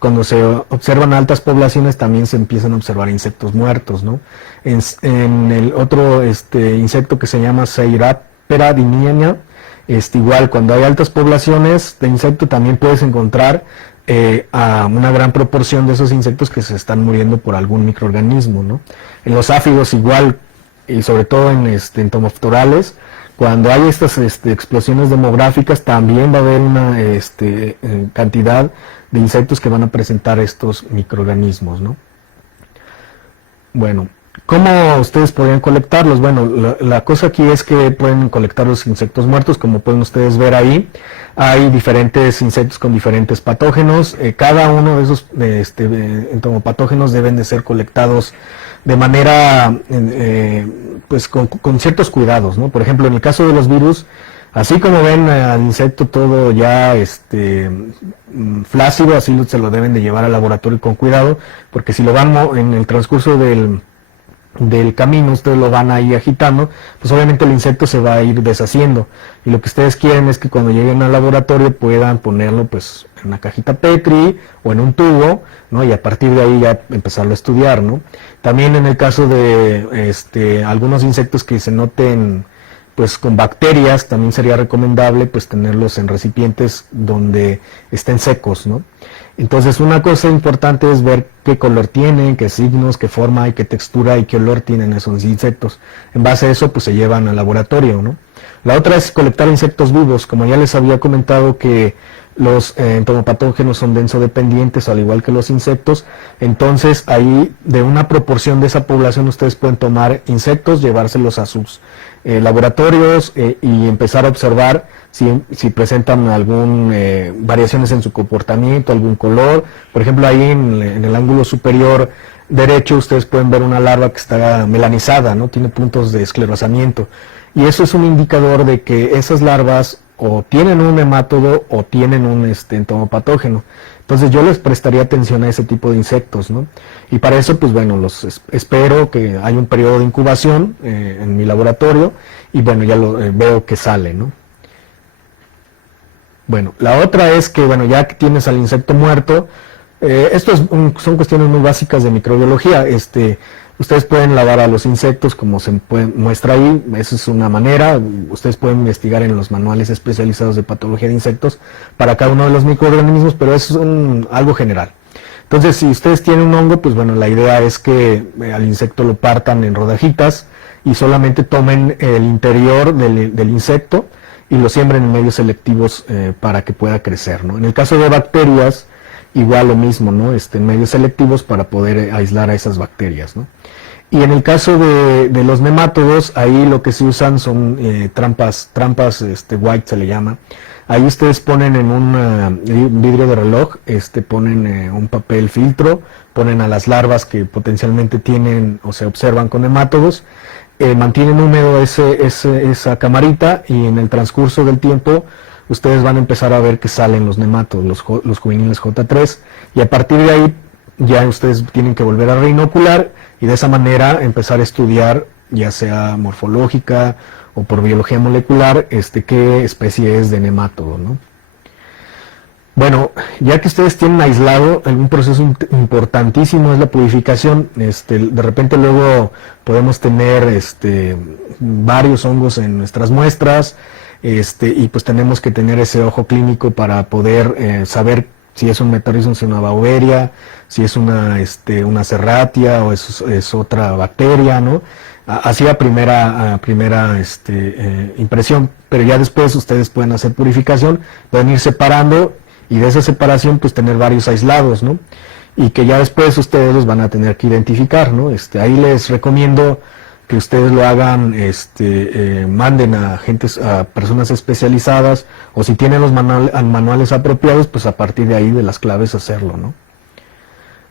cuando se observan altas poblaciones también se empiezan a observar insectos muertos, ¿no? En el otro insecto que se llama Seirapera diniana, igual cuando hay altas poblaciones de insecto también puedes encontrar a una gran proporción de esos insectos que se están muriendo por algún microorganismo, ¿no? En los áfidos igual, y sobre todo en entomoftorales, cuando hay estas explosiones demográficas también va a haber una cantidad de insectos que van a presentar estos microorganismos, ¿no? Bueno, ¿cómo ustedes podrían colectarlos? Bueno, la cosa aquí es que pueden colectar los insectos muertos, como pueden ustedes ver ahí. Hay diferentes insectos con diferentes patógenos. Cada uno de esos entomopatógenos deben de ser colectados de manera, pues con ciertos cuidados, ¿no? Por ejemplo, en el caso de los virus, Así como ven al insecto todo ya flácido, así se lo deben de llevar al laboratorio con cuidado, porque si lo van en el transcurso del camino, ustedes lo van ahí agitando, pues obviamente el insecto se va a ir deshaciendo, y lo que ustedes quieren es que cuando lleguen al laboratorio puedan ponerlo pues en una cajita Petri o en un tubo, ¿no? Y a partir de ahí ya empezarlo a estudiar, ¿no? También en el caso de algunos insectos que se noten pues con bacterias, también sería recomendable pues tenerlos en recipientes donde estén secos, ¿no? Entonces una cosa importante es ver qué color tienen, qué signos, qué forma y qué textura y qué olor tienen esos insectos. En base a eso pues se llevan al laboratorio, ¿no? La otra es colectar insectos vivos. Como ya les había comentado que los entomopatógenos son densodependientes, al igual que los insectos, entonces ahí de una proporción de esa población ustedes pueden tomar insectos, llevárselos a sus laboratorios y empezar a observar si presentan algún variaciones en su comportamiento, algún color. Por ejemplo, ahí en el ángulo superior derecho ustedes pueden ver una larva que está melanizada, ¿no? Tiene puntos de esclerosamiento, y eso es un indicador de que esas larvas o tienen un nemátodo o tienen un entomopatógeno. Entonces yo les prestaría atención a ese tipo de insectos, ¿no? Y para eso, pues bueno, espero que haya un periodo de incubación en mi laboratorio, y bueno, ya lo veo que sale, ¿no? Bueno, la otra es que, bueno, ya que tienes al insecto muerto, son cuestiones muy básicas de microbiología. Ustedes pueden lavar a los insectos como muestra ahí, esa es una manera. Ustedes pueden investigar en los manuales especializados de patología de insectos para cada uno de los microorganismos, pero eso es algo general. Entonces, si ustedes tienen un hongo, pues bueno, la idea es que al insecto lo partan en rodajitas y solamente tomen el interior del insecto y lo siembren en medios selectivos para que pueda crecer, ¿no? En el caso de bacterias, igual lo mismo, ¿no? En medios selectivos para poder aislar a esas bacterias, ¿no? Y en el caso de los nemátodos, ahí lo que se usan son trampas white se le llama. Ahí ustedes ponen en un vidrio de reloj, ponen un papel filtro, ponen a las larvas que potencialmente tienen o se observan con nemátodos, mantienen húmedo esa camarita, y en el transcurso del tiempo ustedes van a empezar a ver que salen los nemátodos, los juveniles J3, y a partir de ahí ya ustedes tienen que volver a reinocular y de esa manera empezar a estudiar, ya sea morfológica o por biología molecular, qué especie es de nemátodo, ¿no? Bueno, ya que ustedes tienen aislado, un proceso importantísimo es la purificación. De repente luego podemos tener varios hongos en nuestras muestras, y pues tenemos que tener ese ojo clínico para poder saber si es un metarrhizium, si es una Beauveria, si es una Serratia o es otra bacteria, ¿no? Así a primera impresión, pero ya después ustedes pueden hacer purificación, pueden ir separando, y de esa separación pues tener varios aislados, ¿no? Y que ya después ustedes los van a tener que identificar, ¿no? Ahí les recomiendo que ustedes lo hagan, manden a personas especializadas, o si tienen los manuales apropiados, pues a partir de ahí de las claves hacerlo, ¿no?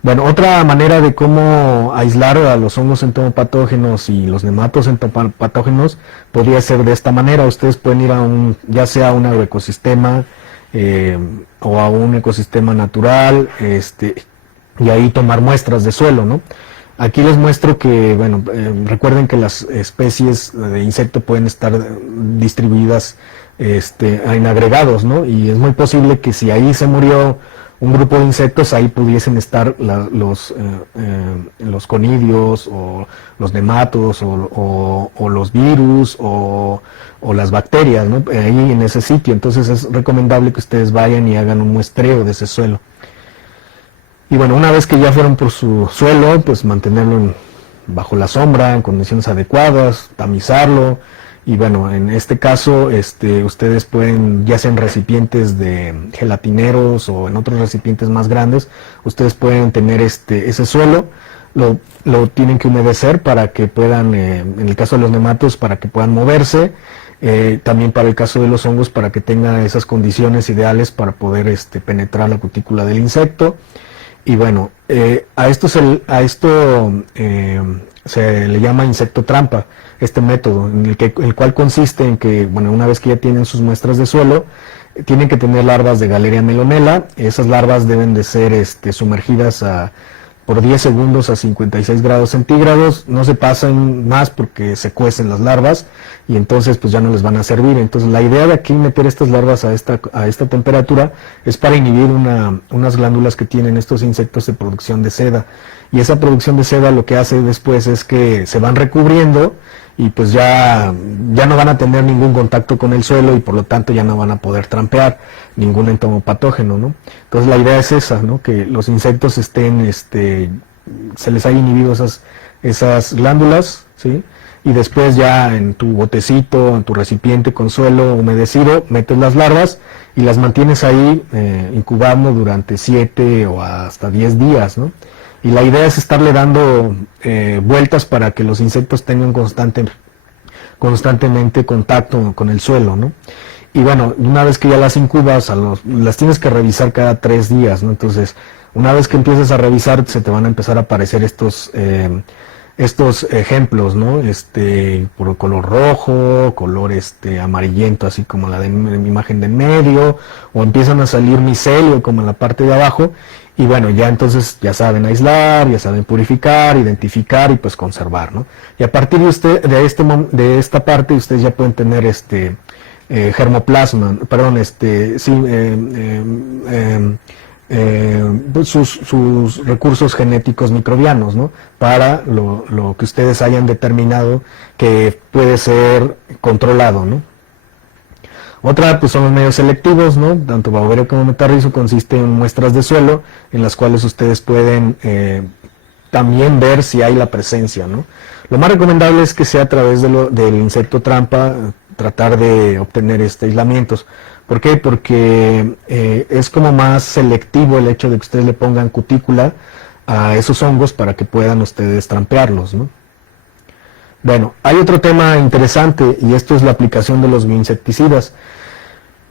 Bueno, otra manera de cómo aislar a los hongos entomopatógenos y los nematos entomopatógenos podría ser de esta manera. Ustedes pueden ir ya sea a un agroecosistema o a un ecosistema natural, y ahí tomar muestras de suelo, ¿no? Aquí les muestro que, bueno, recuerden que las especies de insecto pueden estar distribuidas en agregados, ¿no? Y es muy posible que si ahí se murió un grupo de insectos, ahí pudiesen estar los conidios o los nematodos o los virus o las bacterias, ¿no? Ahí en ese sitio. Entonces es recomendable que ustedes vayan y hagan un muestreo de ese suelo. Y bueno, una vez que ya fueron por su suelo, pues mantenerlo bajo la sombra, en condiciones adecuadas, tamizarlo. Y bueno, en este caso, ustedes pueden, ya sea en recipientes de gelatineros o en otros recipientes más grandes, ustedes pueden tener ese suelo, lo tienen que humedecer para que puedan, en el caso de los nematos, para que puedan moverse, también para el caso de los hongos, para que tengan esas condiciones ideales para poder penetrar la cutícula del insecto. Y bueno, se le llama insecto trampa, este método, el cual consiste en que, bueno, una vez que ya tienen sus muestras de suelo, tienen que tener larvas de Galeria melonella. Esas larvas deben de ser sumergidas por 10 segundos a 56 grados centígrados, no se pasan más porque se cuecen las larvas y entonces pues ya no les van a servir. Entonces la idea de aquí meter estas larvas a esta temperatura es para inhibir unas glándulas que tienen estos insectos de producción de seda, y esa producción de seda lo que hace después es que se van recubriendo y pues ya no van a tener ningún contacto con el suelo y por lo tanto ya no van a poder trampear ningún entomopatógeno, ¿no? Entonces la idea es esa, ¿no? Que los insectos se les haya inhibido esas glándulas, ¿sí? Y después ya en tu botecito, en tu recipiente con suelo humedecido, metes las larvas y las mantienes ahí incubando durante 7 o hasta 10 días, ¿no? Y la idea es estarle dando vueltas para que los insectos tengan constantemente contacto con el suelo, ¿no? Y bueno, una vez que ya las incubas, las tienes que revisar cada 3 días, ¿no? Entonces, una vez que empieces a revisar, se te van a empezar a aparecer estos ejemplos, ¿no? Por color rojo, color amarillento, así como la de mi imagen de en medio, o empiezan a salir micelio como en la parte de abajo. Y bueno, ya entonces ya saben aislar, ya saben purificar, identificar y pues conservar, ¿no? Y a partir de esta parte ustedes ya pueden tener germoplasma, perdón, sus recursos genéticos microbianos, ¿no? Para lo que ustedes hayan determinado que puede ser controlado, ¿no? Otra pues son los medios selectivos, ¿no? Tanto Beauveria como Metarrizo consiste en muestras de suelo en las cuales ustedes pueden también ver si hay la presencia, ¿no? Lo más recomendable es que sea a través del insecto trampa, tratar de obtener aislamientos. ¿Por qué? Porque es como más selectivo el hecho de que ustedes le pongan cutícula a esos hongos para que puedan ustedes trampearlos, ¿no? Bueno, hay otro tema interesante y esto es la aplicación de los bioinsecticidas.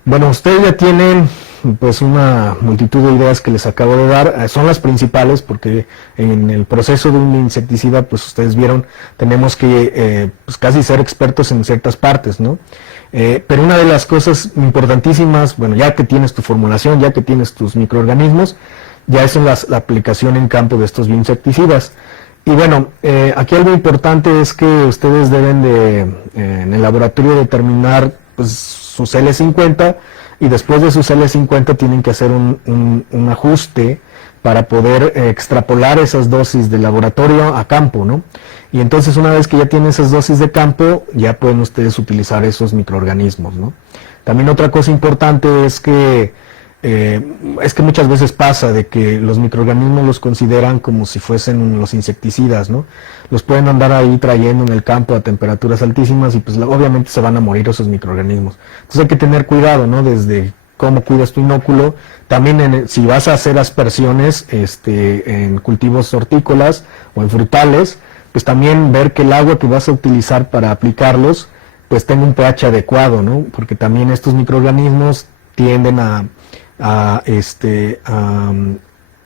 Bueno, ustedes ya tienen pues una multitud de ideas que les acabo de dar, son las principales porque en el proceso de un insecticida pues ustedes vieron, tenemos que pues casi ser expertos en ciertas partes, ¿no? Pero una de las cosas importantísimas, bueno, ya que tienes tu formulación, ya que tienes tus microorganismos, ya es la aplicación en campo de estos bioinsecticidas. Y bueno, aquí algo importante es que ustedes deben en el laboratorio determinar pues, sus L50 y después de sus L50 tienen que hacer un ajuste para poder extrapolar esas dosis de laboratorio a campo, ¿no? Y entonces una vez que ya tienen esas dosis de campo, ya pueden ustedes utilizar esos microorganismos, ¿no? También otra cosa importante es que muchas veces pasa de que los microorganismos los consideran como si fuesen los insecticidas, ¿no? Los pueden andar ahí trayendo en el campo a temperaturas altísimas y pues obviamente se van a morir esos microorganismos. Entonces hay que tener cuidado, ¿no? Desde cómo cuidas tu inóculo, también si vas a hacer aspersiones en cultivos hortícolas o en frutales, pues también ver que el agua que vas a utilizar para aplicarlos pues tenga un pH adecuado, ¿no? Porque también estos microorganismos tienden a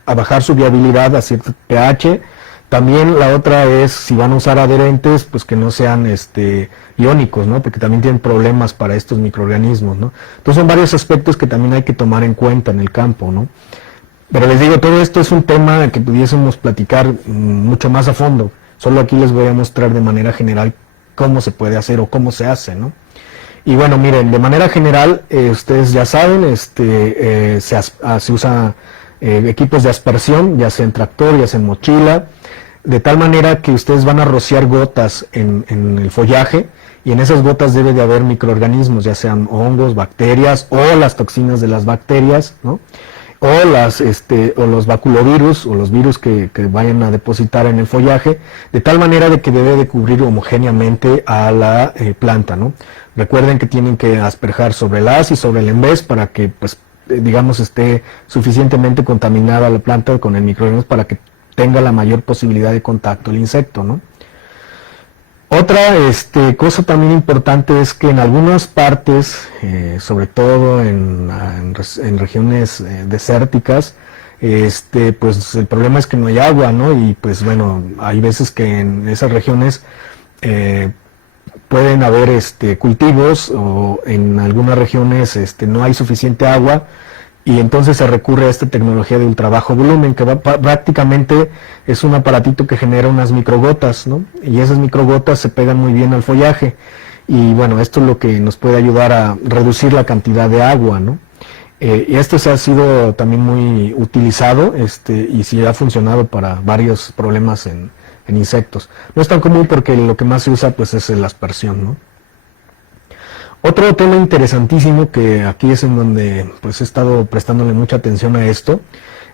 bajar su viabilidad a cierto pH. También la otra es, si van a usar adherentes, pues que no sean iónicos, ¿no? Porque también tienen problemas para estos microorganismos, ¿no? Entonces son varios aspectos que también hay que tomar en cuenta en el campo, ¿no? Pero les digo, todo esto es un tema que pudiésemos platicar mucho más a fondo. Solo aquí les voy a mostrar de manera general cómo se puede hacer o cómo se hace, ¿no? Y bueno, miren, de manera general, ustedes ya saben, se usa equipos de aspersión, ya sea en tractor, ya sea en mochila, de tal manera que ustedes van a rociar gotas en el follaje y en esas gotas debe de haber microorganismos, ya sean hongos, bacterias o las toxinas de las bacterias, ¿no? O los baculovirus o los virus que vayan a depositar en el follaje, de tal manera de que debe de cubrir homogéneamente a la planta, ¿no? Recuerden que tienen que asperjar sobre el haz y sobre el envés para que, pues, digamos, esté suficientemente contaminada la planta con el microorganismo para que tenga la mayor posibilidad de contacto el insecto, ¿no? Otra cosa también importante es que en algunas partes, sobre todo en regiones desérticas, pues el problema es que no hay agua, ¿no? Y pues bueno, hay veces que en esas regiones pueden haber cultivos, o en algunas regiones no hay suficiente agua, y entonces se recurre a esta tecnología de ultrabajo volumen, que prácticamente es un aparatito que genera unas microgotas, ¿no? Y esas microgotas se pegan muy bien al follaje, y bueno, esto es lo que nos puede ayudar a reducir la cantidad de agua, ¿no? Y esto se ha sido también muy utilizado, y sí ha funcionado para varios problemas en insectos. No es tan común porque lo que más se usa pues es la aspersión, ¿no? Otro tema interesantísimo, que aquí es en donde pues he estado prestándole mucha atención a esto,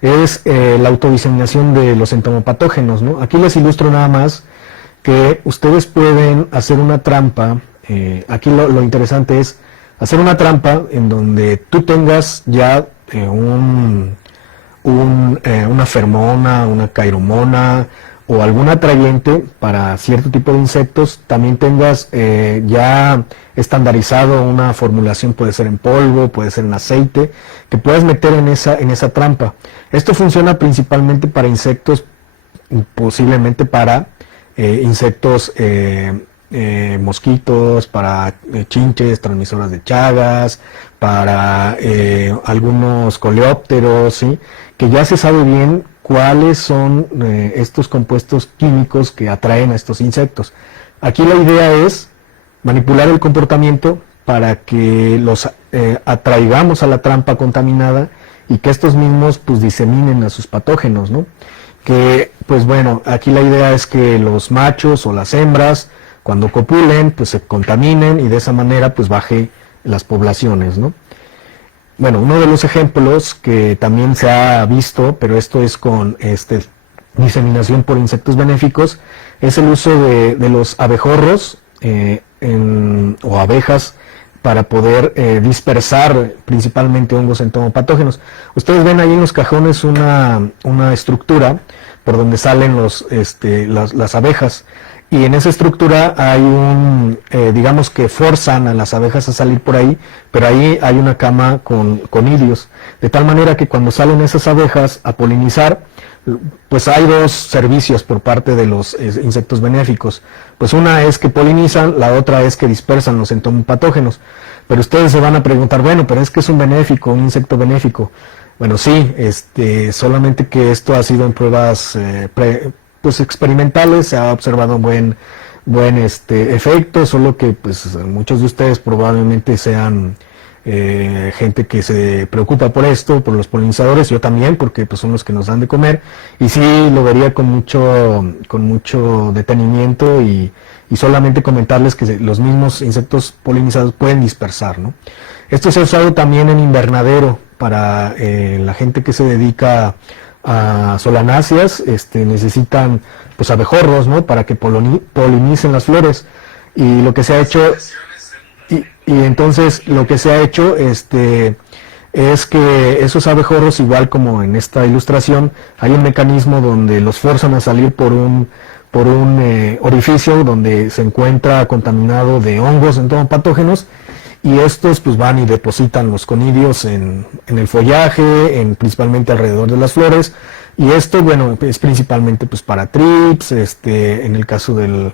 es la autodiseminación de los entomopatógenos, ¿no? Aquí les ilustro nada más que ustedes pueden hacer una trampa. Aquí lo interesante es hacer una trampa en donde tú tengas ya una fermona, una cairomona o algún atrayente para cierto tipo de insectos. También tengas ya estandarizado una formulación, puede ser en polvo, puede ser en aceite, que puedas meter en esa trampa. Esto funciona principalmente para insectos, posiblemente para insectos mosquitos, para chinches, transmisoras de chagas, para algunos coleópteros, ¿sí? Que ya se sabe bien cuáles son estos compuestos químicos que atraen a estos insectos. Aquí la idea es manipular el comportamiento para que los atraigamos a la trampa contaminada y que estos mismos pues diseminen a sus patógenos, ¿no? Que pues bueno, aquí la idea es que los machos o las hembras cuando copulen pues se contaminen y de esa manera pues baje las poblaciones, ¿no? Bueno, uno de los ejemplos que también se ha visto, pero esto es con diseminación por insectos benéficos, es el uso de los abejorros o abejas para poder dispersar principalmente hongos entomopatógenos. Ustedes ven ahí en los cajones una estructura por donde salen las abejas. Y en esa estructura hay digamos que forzan a las abejas a salir por ahí, pero ahí hay una cama con conidios, de tal manera que cuando salen esas abejas a polinizar, pues hay dos servicios por parte de los insectos benéficos. Pues una es que polinizan, la otra es que dispersan los entomopatógenos. Pero ustedes se van a preguntar, bueno, pero es que es un benéfico, un insecto benéfico. Bueno, sí, solamente que esto ha sido en pruebas pues experimentales, se ha observado buen efecto, solo que pues muchos de ustedes probablemente sean gente que se preocupa por esto, por los polinizadores, yo también, porque pues son los que nos dan de comer, y sí lo vería con mucho detenimiento y solamente comentarles que los mismos insectos polinizados pueden dispersar, ¿no? Esto se ha usado también en invernadero para la gente que se dedica a solanáceas, necesitan pues abejorros, ¿no? Para que polinicen las flores, y lo que se ha hecho y entonces lo que se ha hecho es que esos abejorros, igual como en esta ilustración, hay un mecanismo donde los forzan a salir por un orificio donde se encuentra contaminado de hongos entomopatógenos, y estos pues van y depositan los conidios en el follaje, principalmente alrededor de las flores, y esto bueno es principalmente pues para trips, en el caso del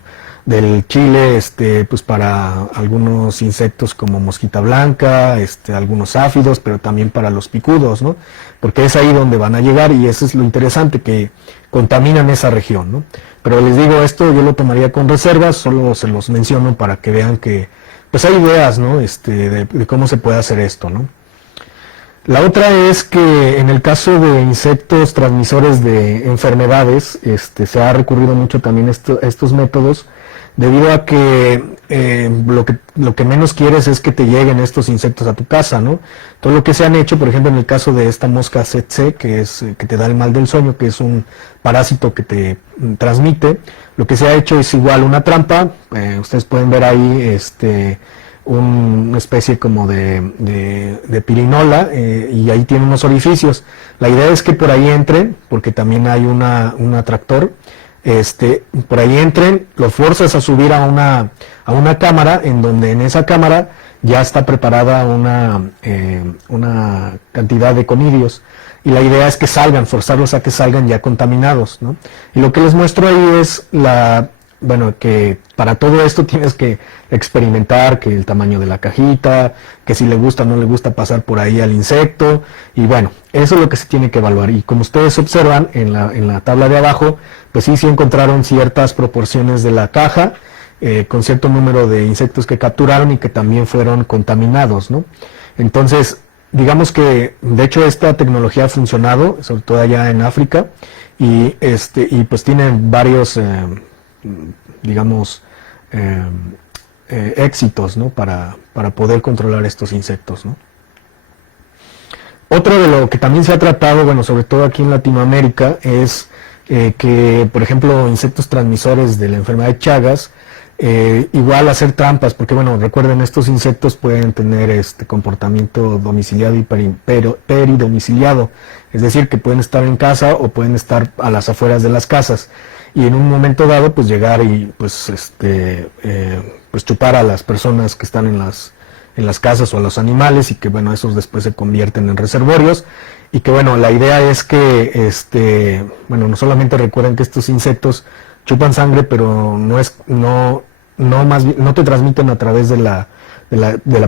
chile, pues para algunos insectos como mosquita blanca, algunos áfidos, pero también para los picudos, ¿no? Porque es ahí donde van a llegar, y eso es lo interesante, que contaminan esa región, ¿no? Pero les digo, esto yo lo tomaría con reservas, solo se los menciono para que vean que pues hay ideas, ¿no? De cómo se puede hacer esto, ¿no? La otra es que en el caso de insectos transmisores de enfermedades, se ha recurrido mucho también a estos métodos, debido a que lo que menos quieres es que te lleguen estos insectos a tu casa, ¿no? Todo lo que se han hecho, por ejemplo, en el caso de esta mosca tsetse, que te da el mal del sueño, que es un parásito que te transmite, lo que se ha hecho es igual una trampa. Ustedes pueden ver ahí una especie como de pirinola, y ahí tiene unos orificios. La idea es que por ahí entren, porque también hay un atractor, por ahí entren, los fuerzas a subir a una cámara, en donde en esa cámara ya está preparada una cantidad de conidios, y la idea es que salgan, forzarlos a que salgan ya contaminados, ¿no? Y lo que les muestro ahí es que para todo esto tienes que experimentar, que el tamaño de la cajita, que si le gusta o no le gusta pasar por ahí al insecto, y bueno, eso es lo que se tiene que evaluar. Y como ustedes observan en la tabla de abajo, pues sí encontraron ciertas proporciones de la caja, con cierto número de insectos que capturaron y que también fueron contaminados, ¿no? Entonces, digamos que de hecho esta tecnología ha funcionado, sobre todo allá en África, y pues tiene varios éxitos, ¿no? para poder controlar estos insectos, ¿no? Otro de lo que también se ha tratado, bueno, sobre todo aquí en Latinoamérica, es que, por ejemplo, insectos transmisores de la enfermedad de Chagas, igual hacer trampas, porque bueno, recuerden, estos insectos pueden tener este comportamiento domiciliado y peridomiciliado, es decir, que pueden estar en casa o pueden estar a las afueras de las casas, y en un momento dado pues llegar y pues chupar a las personas que están en las casas o a los animales, y que bueno, esos después se convierten en reservorios, y que bueno, la idea es que no solamente recuerden que estos insectos chupan sangre, pero no te transmiten a través de la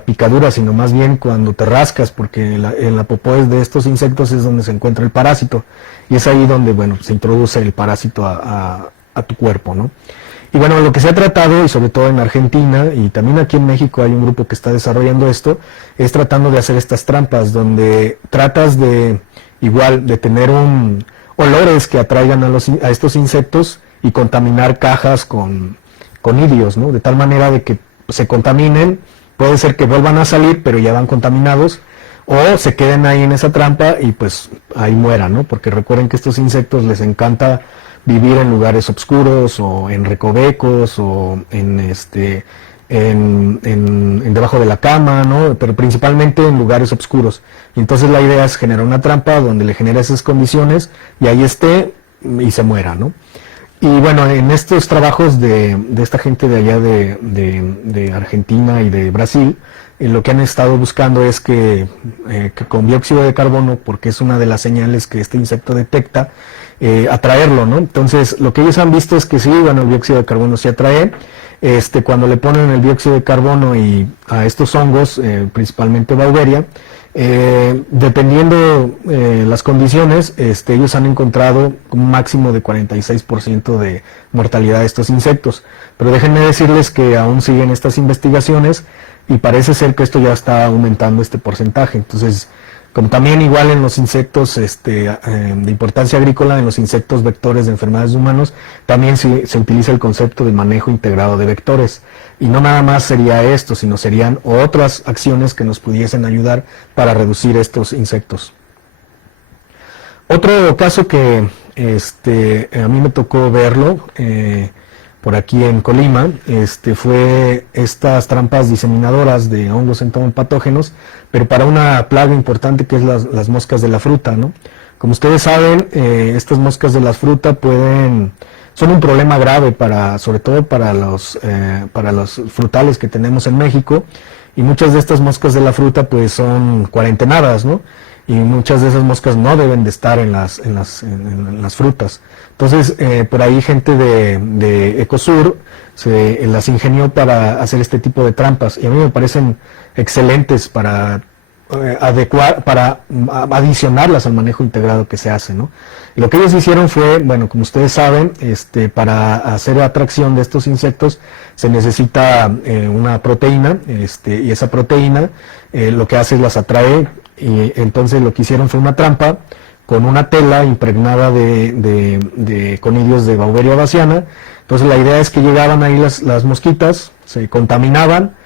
picadura, sino más bien cuando te rascas, porque en la popó de estos insectos es donde se encuentra el parásito, y es ahí donde, bueno, se introduce el parásito a tu cuerpo, ¿no? Y bueno, lo que se ha tratado, y sobre todo en Argentina, y también aquí en México hay un grupo que está desarrollando esto, es tratando de hacer estas trampas, donde tratas de tener olores que atraigan a estos insectos y contaminar cajas con idios, ¿no? De tal manera de que se contaminen, puede ser que vuelvan a salir, pero ya van contaminados, o se queden ahí en esa trampa y pues ahí mueran, ¿no? Porque recuerden que estos insectos les encanta vivir en lugares oscuros o en recovecos o en debajo de la cama, ¿no? Pero principalmente en lugares oscuros. Y entonces la idea es generar una trampa donde le genera esas condiciones y ahí esté y se muera, ¿no? Y bueno, en estos trabajos de esta gente de allá de Argentina y de Brasil, lo que han estado buscando es que con dióxido de carbono, porque es una de las señales que este insecto detecta, atraerlo, ¿no? Entonces, lo que ellos han visto es que sí, bueno, el dióxido de carbono se atrae. Cuando le ponen el dióxido de carbono y a estos hongos, principalmente Beauveria, dependiendo las condiciones, ellos han encontrado un máximo de 46% de mortalidad de estos insectos. Pero déjenme decirles que aún siguen estas investigaciones y parece ser que esto ya está aumentando este porcentaje. Entonces, como también igual en los insectos de importancia agrícola, en los insectos vectores de enfermedades de humanos, también se utiliza el concepto de manejo integrado de vectores. Y no nada más sería esto, sino serían otras acciones que nos pudiesen ayudar para reducir estos insectos. Otro caso que a mí me tocó verlo por aquí en Colima, fue estas trampas diseminadoras de hongos entomopatógenos, pero para una plaga importante que es las moscas de la fruta, ¿no? Como ustedes saben, estas moscas de la fruta son un problema grave sobre todo para los frutales que tenemos en México, y muchas de estas moscas de la fruta pues son cuarentenadas, ¿no? Y muchas de esas moscas no deben de estar en las frutas. Entonces, por ahí gente de Ecosur se las ingenió para hacer este tipo de trampas, y a mí me parecen excelentes para adicionarlas al manejo integrado que se hace, ¿no? Y lo que ellos hicieron fue, bueno, como ustedes saben, para hacer atracción de estos insectos se necesita una proteína, y esa proteína lo que hace es las atrae, y entonces lo que hicieron fue una trampa con una tela impregnada de conidios de Beauveria bassiana. Entonces la idea es que llegaban ahí las mosquitas, se contaminaban,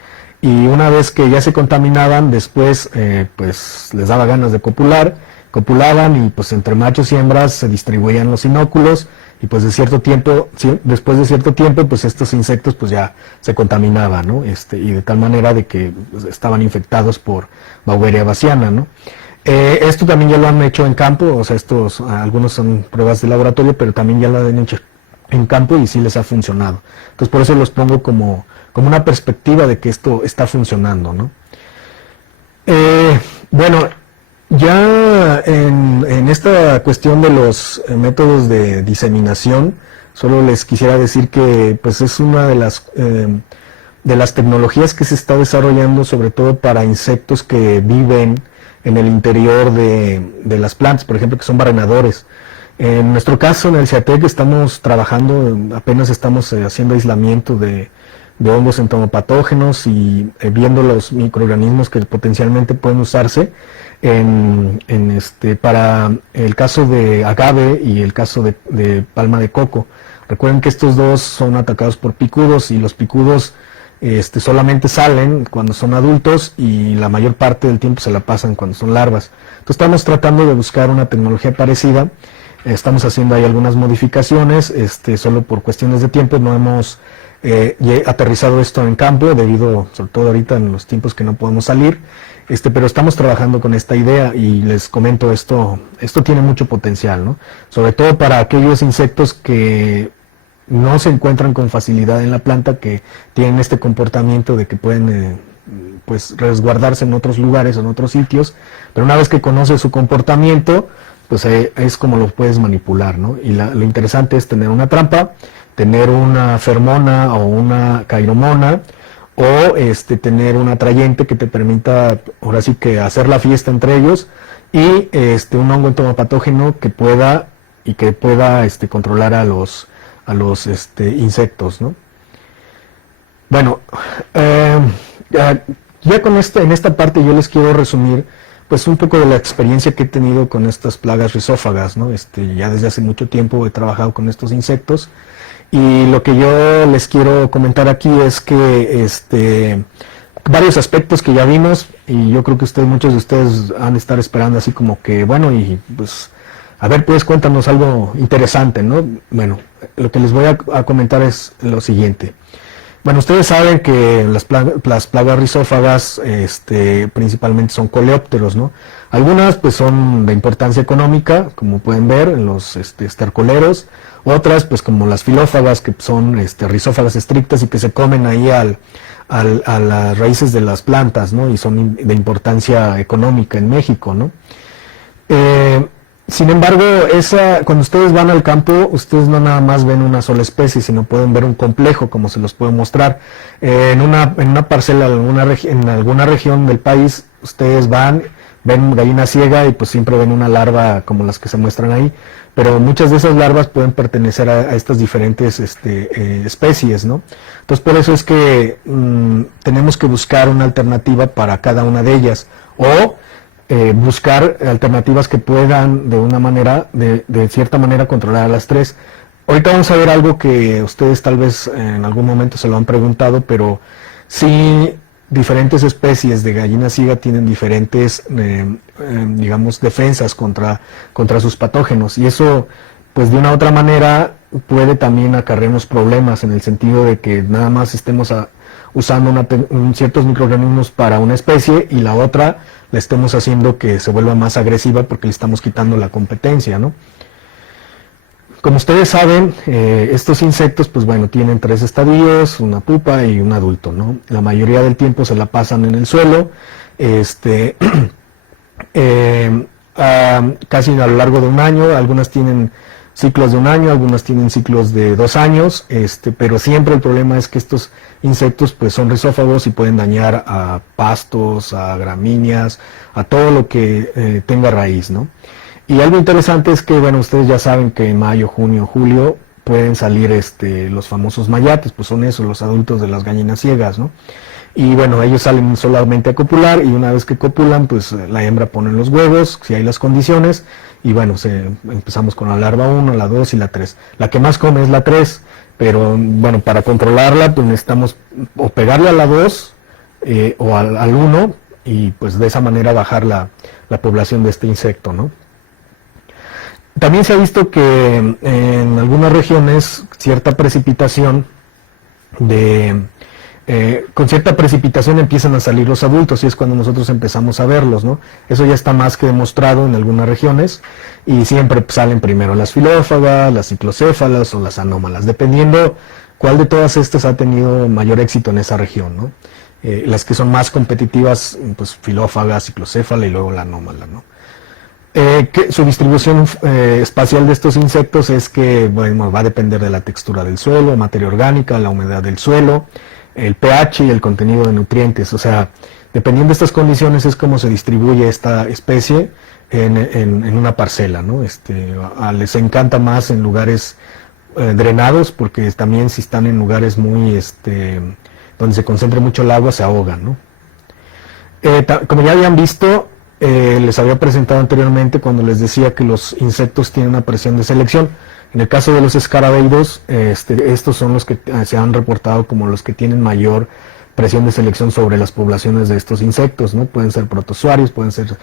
y una vez que ya se contaminaban, después pues les daba ganas de copulaban, y pues entre machos y hembras se distribuían los inóculos, y pues después de cierto tiempo pues estos insectos pues ya se contaminaban, ¿no? Y de tal manera de que pues, estaban infectados por Beauveria bassiana, ¿no? Esto también ya lo han hecho en campo, o sea, algunos son pruebas de laboratorio, pero también ya lo han hecho en campo y sí les ha funcionado. Entonces por eso los pongo como una perspectiva de que esto está funcionando, ¿no? Bueno, ya en esta cuestión de los métodos de diseminación, solo les quisiera decir que pues es una de las tecnologías que se está desarrollando sobre todo para insectos que viven en el interior de las plantas, por ejemplo, que son barrenadores. En nuestro caso, en el CIATEC, estamos trabajando, apenas estamos haciendo aislamiento de hongos entomopatógenos y viendo los microorganismos que potencialmente pueden usarse para el caso de agave y el caso de palma de coco. Recuerden que estos dos son atacados por picudos y los picudos solamente salen cuando son adultos y la mayor parte del tiempo se la pasan cuando son larvas. Entonces estamos tratando de buscar una tecnología parecida. Estamos haciendo ahí algunas modificaciones, solo por cuestiones de tiempo no hemos aterrizado esto en campo, debido, sobre todo ahorita en los tiempos que no podemos salir, pero estamos trabajando con esta idea y les comento esto tiene mucho potencial, ¿no? Sobre todo para aquellos insectos que no se encuentran con facilidad en la planta, que tienen este comportamiento de que pueden pues resguardarse en otros lugares, en otros sitios, pero una vez que conoces su comportamiento, pues es como lo puedes manipular, ¿no? Y lo interesante es tener una trampa, tener una fermona o una cairomona, o tener un atrayente que te permita, ahora sí que hacer la fiesta entre ellos, y un hongo entomopatógeno que pueda controlar a los insectos, ¿no? Bueno, ya con en esta parte yo les quiero resumir pues un poco de la experiencia que he tenido con estas plagas rizófagas, ¿no? Ya desde hace mucho tiempo he trabajado con estos insectos y lo que yo les quiero comentar aquí es que varios aspectos que ya vimos y yo creo que muchos de ustedes han de estar esperando así como que, bueno, y pues a ver, pues cuéntanos algo interesante, ¿no? Bueno, lo que les voy a comentar es lo siguiente. Bueno, ustedes saben que las plagas rizófagas principalmente son coleópteros, ¿no? Algunas pues son de importancia económica, como pueden ver en los estercoleros, otras pues como las filófagas, que son rizófagas estrictas y que se comen ahí a las raíces de las plantas, ¿no? Y son de importancia económica en México, ¿no? Sin embargo, cuando ustedes van al campo, ustedes no nada más ven una sola especie, sino pueden ver un complejo, como se los puedo mostrar. En una parcela, en alguna región del país, ustedes ven gallina ciega y pues siempre ven una larva como las que se muestran ahí, pero muchas de esas larvas pueden pertenecer a estas diferentes especies, ¿no? Entonces por eso es que tenemos que buscar una alternativa para cada una de ellas, o buscar alternativas que puedan de cierta manera controlar a las tres. Ahorita vamos a ver algo que ustedes tal vez en algún momento se lo han preguntado, pero sí diferentes especies de gallina ciega tienen diferentes, digamos, defensas contra sus patógenos, y eso pues de una u otra manera puede también acarrearnos problemas en el sentido de que nada más estemos usando ciertos microorganismos para una especie y la otra la estemos haciendo que se vuelva más agresiva porque le estamos quitando la competencia, ¿no? Como ustedes saben, estos insectos, pues bueno, tienen 3 estadios, una pupa y un adulto, ¿no? La mayoría del tiempo se la pasan en el suelo, casi a lo largo de un año. Algunas tienen ciclos de un año, algunas tienen ciclos de 2 años, pero siempre el problema es que estos insectos pues son rizófagos y pueden dañar a pastos, a gramíneas, a todo lo que tenga raíz, ¿no? Y algo interesante es que, bueno, ustedes ya saben que en mayo, junio, julio pueden salir los famosos mayates, pues son esos, los adultos de las gallinas ciegas, ¿no? Y bueno, ellos salen solamente a copular, y una vez que copulan, pues la hembra pone los huevos, si hay las condiciones, y bueno, empezamos con la larva 1, la 2 y la 3. La que más come es la 3, pero bueno, para controlarla pues necesitamos o pegarle a la 2 o al 1, y pues de esa manera bajar la población de este insecto, ¿no? También se ha visto que en algunas regiones cierta precipitación con cierta precipitación empiezan a salir los adultos, y es cuando nosotros empezamos a verlos, ¿no? Eso ya está más que demostrado en algunas regiones, y siempre salen primero las filófagas, las ciclocéfalas o las anómalas, dependiendo cuál de todas estas ha tenido mayor éxito en esa región, ¿no? Las que son más competitivas, pues filófaga, ciclocéfala y luego la anómala, ¿no? Su distribución espacial de estos insectos es que, bueno, va a depender de la textura del suelo, materia orgánica, la humedad del suelo, el pH y el contenido de nutrientes. O sea, dependiendo de estas condiciones es como se distribuye esta especie en una parcela, ¿no? Les encanta más en lugares drenados, porque también si están en lugares muy, donde se concentre mucho el agua, se ahogan, ¿no? Como ya habían visto, les había presentado anteriormente cuando les decía que los insectos tienen una presión de selección. En el caso de los escarabeidos, estos son los que se han reportado como los que tienen mayor presión de selección sobre las poblaciones de estos insectos, ¿no? Pueden ser protozoarios, pueden ser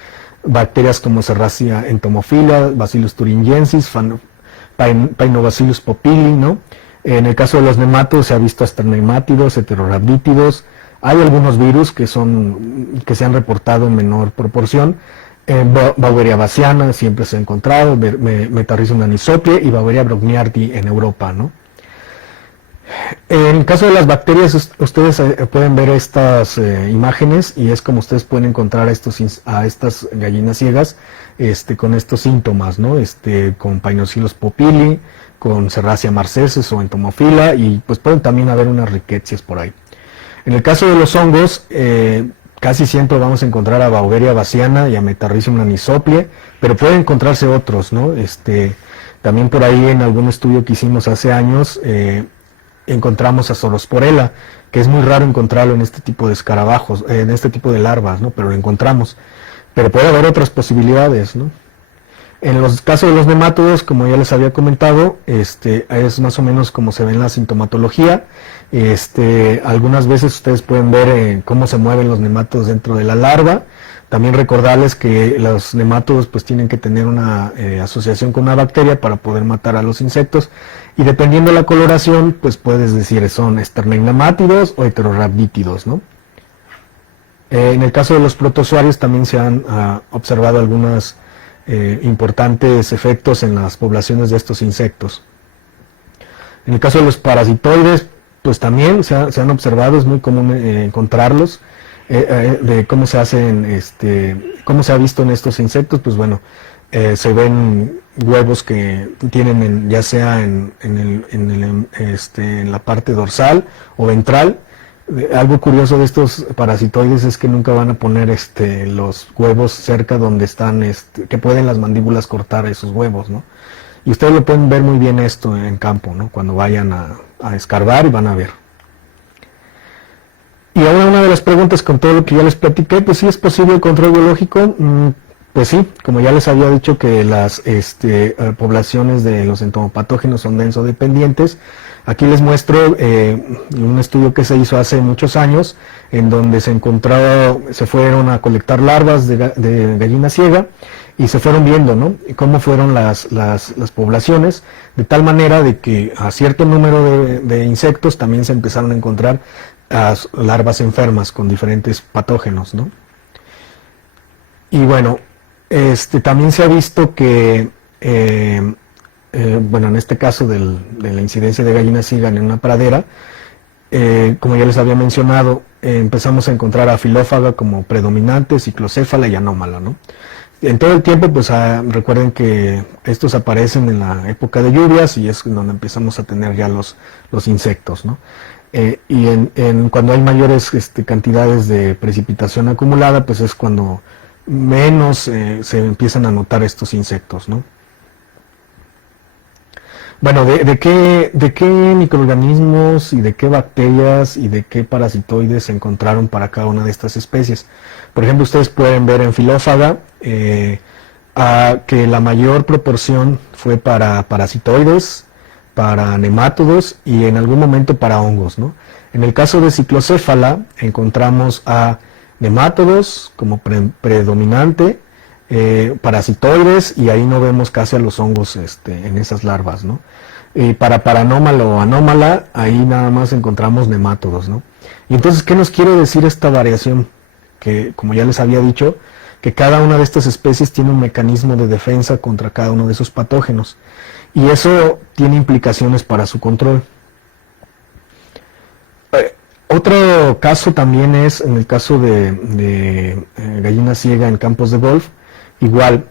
bacterias como Serratia entomophila, Bacillus thuringiensis, Paenobacillus popili, ¿no? En el caso de los nemátodos se ha visto hasta nemátidos, heterorhabdítidos. Hay algunos virus que se han reportado en menor proporción. Beauveria bassiana siempre se ha encontrado, Metarrhizium anisoplie y Beauveria brongniardi en Europa, ¿no? En el caso de las bacterias, ustedes pueden ver estas imágenes y es como ustedes pueden encontrar a estas gallinas ciegas con estos síntomas, ¿no? Con Painocilus popili, con Serratia marcescens o entomophila, y pues pueden también haber unas rickettsias por ahí. En el caso de los hongos, casi siempre vamos a encontrar a Beauveria bassiana y a Metarrhizium anisoplie, pero pueden encontrarse otros, ¿no? También por ahí en algún estudio que hicimos hace años, encontramos a Zorosporella, que es muy raro encontrarlo en este tipo de escarabajos, en este tipo de larvas, ¿no? Pero lo encontramos. Pero puede haber otras posibilidades, ¿no? En los casos de los nemátodos, como ya les había comentado, es más o menos como se ve en la sintomatología. Algunas veces ustedes pueden ver cómo se mueven los nemátodos dentro de la larva. También recordarles que los nemátodos pues tienen que tener una asociación con una bacteria para poder matar a los insectos, y dependiendo de la coloración pues puedes decir son esternegnamátidos o heterorhabdítidos, ¿no? En el caso de los protozoarios también se han observado algunos importantes efectos en las poblaciones de estos insectos. En el caso de los parasitoides pues también se han observado, es muy común encontrarlos. De cómo se hacen, cómo se ha visto en estos insectos, pues bueno, se ven huevos que tienen ya sea en la parte dorsal o ventral. Algo curioso de estos parasitoides es que nunca van a poner los huevos cerca donde están, que pueden las mandíbulas cortar esos huevos, ¿no? Y ustedes lo pueden ver muy bien esto en campo, ¿no? Cuando vayan a escarbar y van a ver. Y ahora una de las preguntas con todo lo que ya les platiqué, pues sí es posible el control biológico. Pues sí, como ya les había dicho que las poblaciones de los entomopatógenos son densodependientes. Aquí les muestro un estudio que se hizo hace muchos años, en donde se fueron a colectar larvas de gallina ciega y se fueron viendo, ¿no? Cómo fueron las poblaciones, de tal manera de que a cierto número de insectos también se empezaron a encontrar larvas enfermas con diferentes patógenos, ¿no? Y bueno, también se ha visto que, bueno, en este caso de la incidencia de gallina ciega en una pradera, como ya les había mencionado, empezamos a encontrar a Filófaga como predominante, ciclocéfala y anómala, ¿no? En todo el tiempo, pues recuerden que estos aparecen en la época de lluvias y es donde empezamos a tener ya los insectos, ¿no? Y cuando hay mayores cantidades de precipitación acumulada, pues es cuando menos se empiezan a notar estos insectos, ¿no? Bueno, ¿de qué microorganismos y de qué bacterias y de qué parasitoides se encontraron para cada una de estas especies? Por ejemplo, ustedes pueden ver en Filófaga que la mayor proporción fue para parasitoides, para nemátodos y en algún momento para hongos, ¿no? En el caso de ciclocéfala encontramos a nemátodos como predominante, parasitoides, y ahí no vemos casi a los hongos en esas larvas, ¿no? Para anómala o anómala, ahí nada más encontramos nemátodos, ¿no? Y entonces, ¿qué nos quiere decir esta variación? Que, como ya les había dicho, que cada una de estas especies tiene un mecanismo de defensa contra cada uno de esos patógenos. Y eso tiene implicaciones para su control. Otro caso también es en el caso de gallina ciega en campos de golf, igual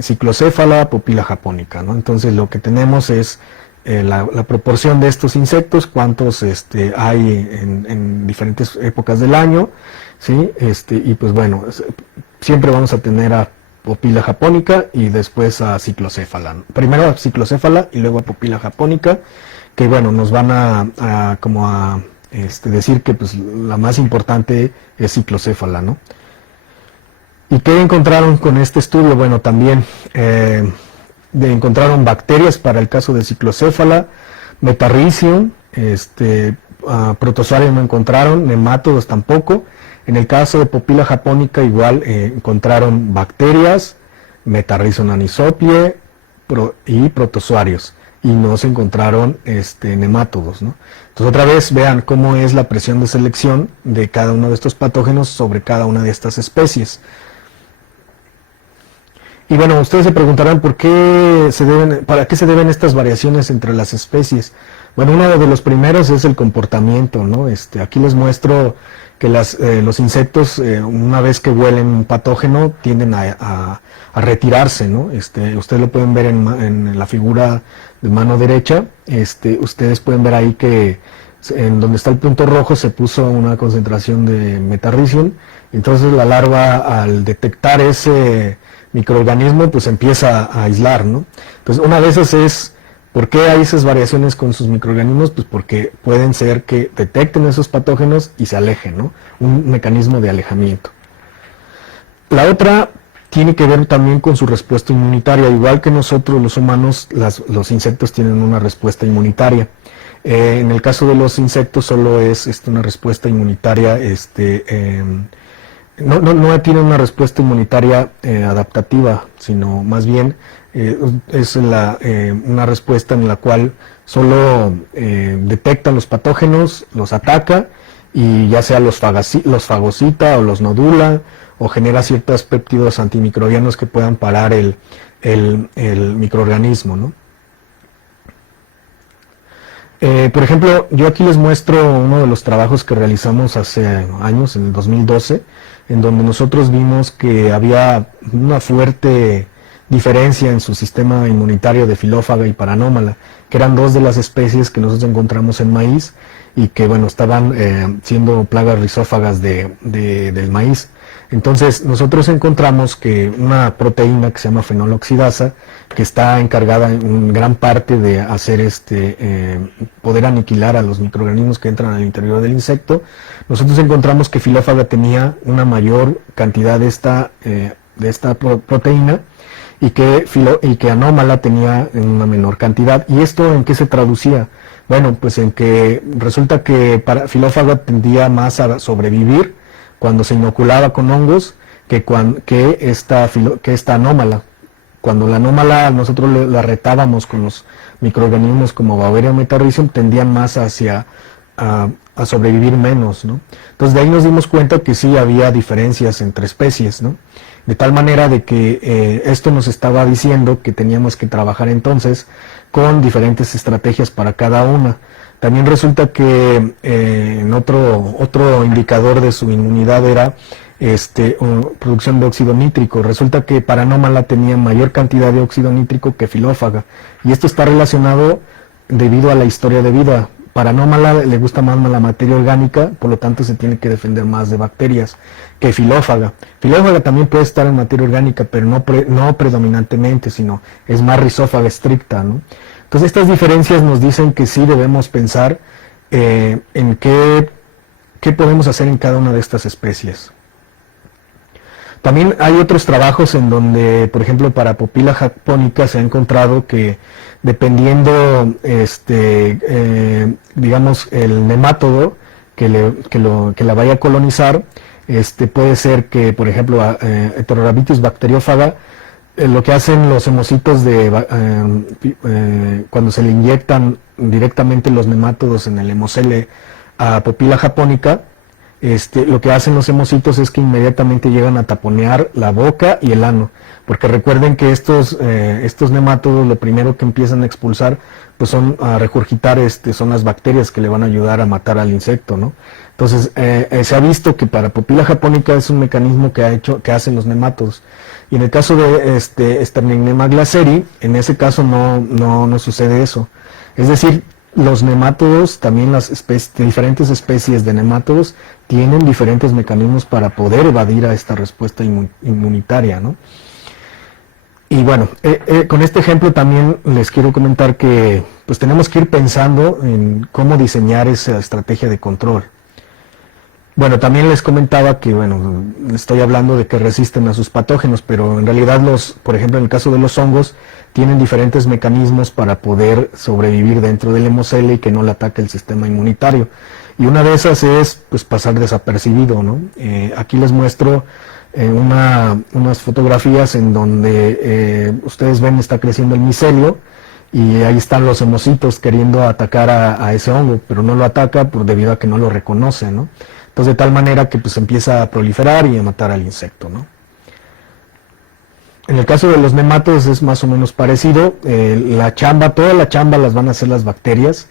ciclocéfala, Popila japónica, ¿no? Entonces lo que tenemos es la proporción de estos insectos, cuántos hay en diferentes épocas del año, ¿sí? Y pues bueno, siempre vamos a tener a Popila japónica y después a ciclocéfala, ¿no? Primero a ciclocéfala y luego a Popila japónica, que bueno, nos van a decir que pues la más importante es ciclocéfala, ¿no? ¿Y qué encontraron con este estudio? Bueno, también encontraron bacterias para el caso de ciclocéfala, Metarrhizium, protozoarios no encontraron, nemátodos tampoco. En el caso de Popila japónica igual encontraron bacterias, Metarrhizium anisoplie y protozoarios, y no se encontraron nemátodos, ¿no? Entonces otra vez vean cómo es la presión de selección de cada uno de estos patógenos sobre cada una de estas especies. Y bueno, ustedes se preguntarán para qué se deben estas variaciones entre las especies. Bueno, uno de los primeros es el comportamiento, ¿no? Aquí les muestro que los insectos, una vez que huelen un patógeno, tienden a retirarse, ¿no? Ustedes lo pueden ver en la figura de mano derecha. Ustedes pueden ver ahí que en donde está el punto rojo se puso una concentración de Metarrhizium. Entonces la larva, al detectar ese microorganismo, pues empieza a aislar, ¿no? Entonces una de esas es, ¿por qué hay esas variaciones con sus microorganismos? Pues porque pueden ser que detecten esos patógenos y se alejen, ¿no? Un mecanismo de alejamiento. La otra tiene que ver también con su respuesta inmunitaria. Igual que nosotros los humanos, los insectos tienen una respuesta inmunitaria. En el caso de los insectos solo es una respuesta inmunitaria, no tiene una respuesta inmunitaria adaptativa, sino más bien es una respuesta en la cual solo detecta los patógenos, los ataca y ya sea los fagocita o los nodula o genera ciertos péptidos antimicrobianos que puedan parar el microorganismo, ¿no? Por ejemplo, yo aquí les muestro uno de los trabajos que realizamos hace años, en el 2012, en donde nosotros vimos que había una fuerte diferencia en su sistema inmunitario de Filófaga y Paranómala, que eran dos de las especies que nosotros encontramos en maíz y que bueno, estaban siendo plagas rizófagas del maíz. Entonces nosotros encontramos que una proteína que se llama fenoloxidasa, que está encargada en gran parte de hacer poder aniquilar a los microorganismos que entran al interior del insecto, nosotros encontramos que Filófaga tenía una mayor cantidad de esta proteína y que Anómala tenía una menor cantidad. ¿Y esto en qué se traducía? Bueno, pues en que resulta que Filófaga tendía más a sobrevivir cuando se inoculaba con hongos que esta anómala. Cuando la anómala nosotros la retábamos con los microorganismos como Beauveria o Metarrhizium, tendían más hacia a sobrevivir menos, ¿no? Entonces de ahí nos dimos cuenta que sí había diferencias entre especies, ¿no? De tal manera de que esto nos estaba diciendo que teníamos que trabajar entonces con diferentes estrategias para cada una. También resulta que en otro indicador de su inmunidad era producción de óxido nítrico. Resulta que Paranómala tenía mayor cantidad de óxido nítrico que Filófaga, y esto está relacionado debido a la historia de vida. Paranómala le gusta más la materia orgánica, por lo tanto se tiene que defender más de bacterias que Filófaga. Filófaga también puede estar en materia orgánica, pero no predominantemente, sino es más rizófaga estricta, ¿no? Entonces estas diferencias nos dicen que sí debemos pensar en qué podemos hacer en cada una de estas especies. También hay otros trabajos en donde, por ejemplo, para Popila japónica se ha encontrado que dependiendo, digamos, el nemátodo que la vaya a colonizar, puede ser que, por ejemplo, Heterorabitus bacteriófaga, lo que hacen los hemocitos cuando se le inyectan directamente los nemátodos en el hemocele a Popila japónica, lo que hacen los hemocitos es que inmediatamente llegan a taponear la boca y el ano, porque recuerden que estos nemátodos lo primero que empiezan a expulsar pues son a regurgitar son las bacterias que le van a ayudar a matar al insecto, ¿no? Entonces, se ha visto que para Popila japonica es un mecanismo que hacen los nemátodos. Y en el caso de Sterningnema glasseri, en ese caso no sucede eso. Es decir, los nemátodos, también las diferentes especies de nemátodos, tienen diferentes mecanismos para poder evadir a esta respuesta inmunitaria, ¿no? Y bueno, con este ejemplo también les quiero comentar que pues tenemos que ir pensando en cómo diseñar esa estrategia de control. Bueno, también les comentaba que, bueno, estoy hablando de que resisten a sus patógenos, pero en realidad por ejemplo, en el caso de los hongos, tienen diferentes mecanismos para poder sobrevivir dentro del hemocele y que no le ataque el sistema inmunitario. Y una de esas es, pues, pasar desapercibido, ¿no? Aquí les muestro unas fotografías en donde ustedes ven está creciendo el micelio y ahí están los hemocitos queriendo atacar a ese hongo, pero no lo ataca debido a que no lo reconoce, ¿no? Entonces, de tal manera que pues empieza a proliferar y a matar al insecto, ¿no? En el caso de los nemátodos es más o menos parecido. Toda la chamba las van a hacer las bacterias.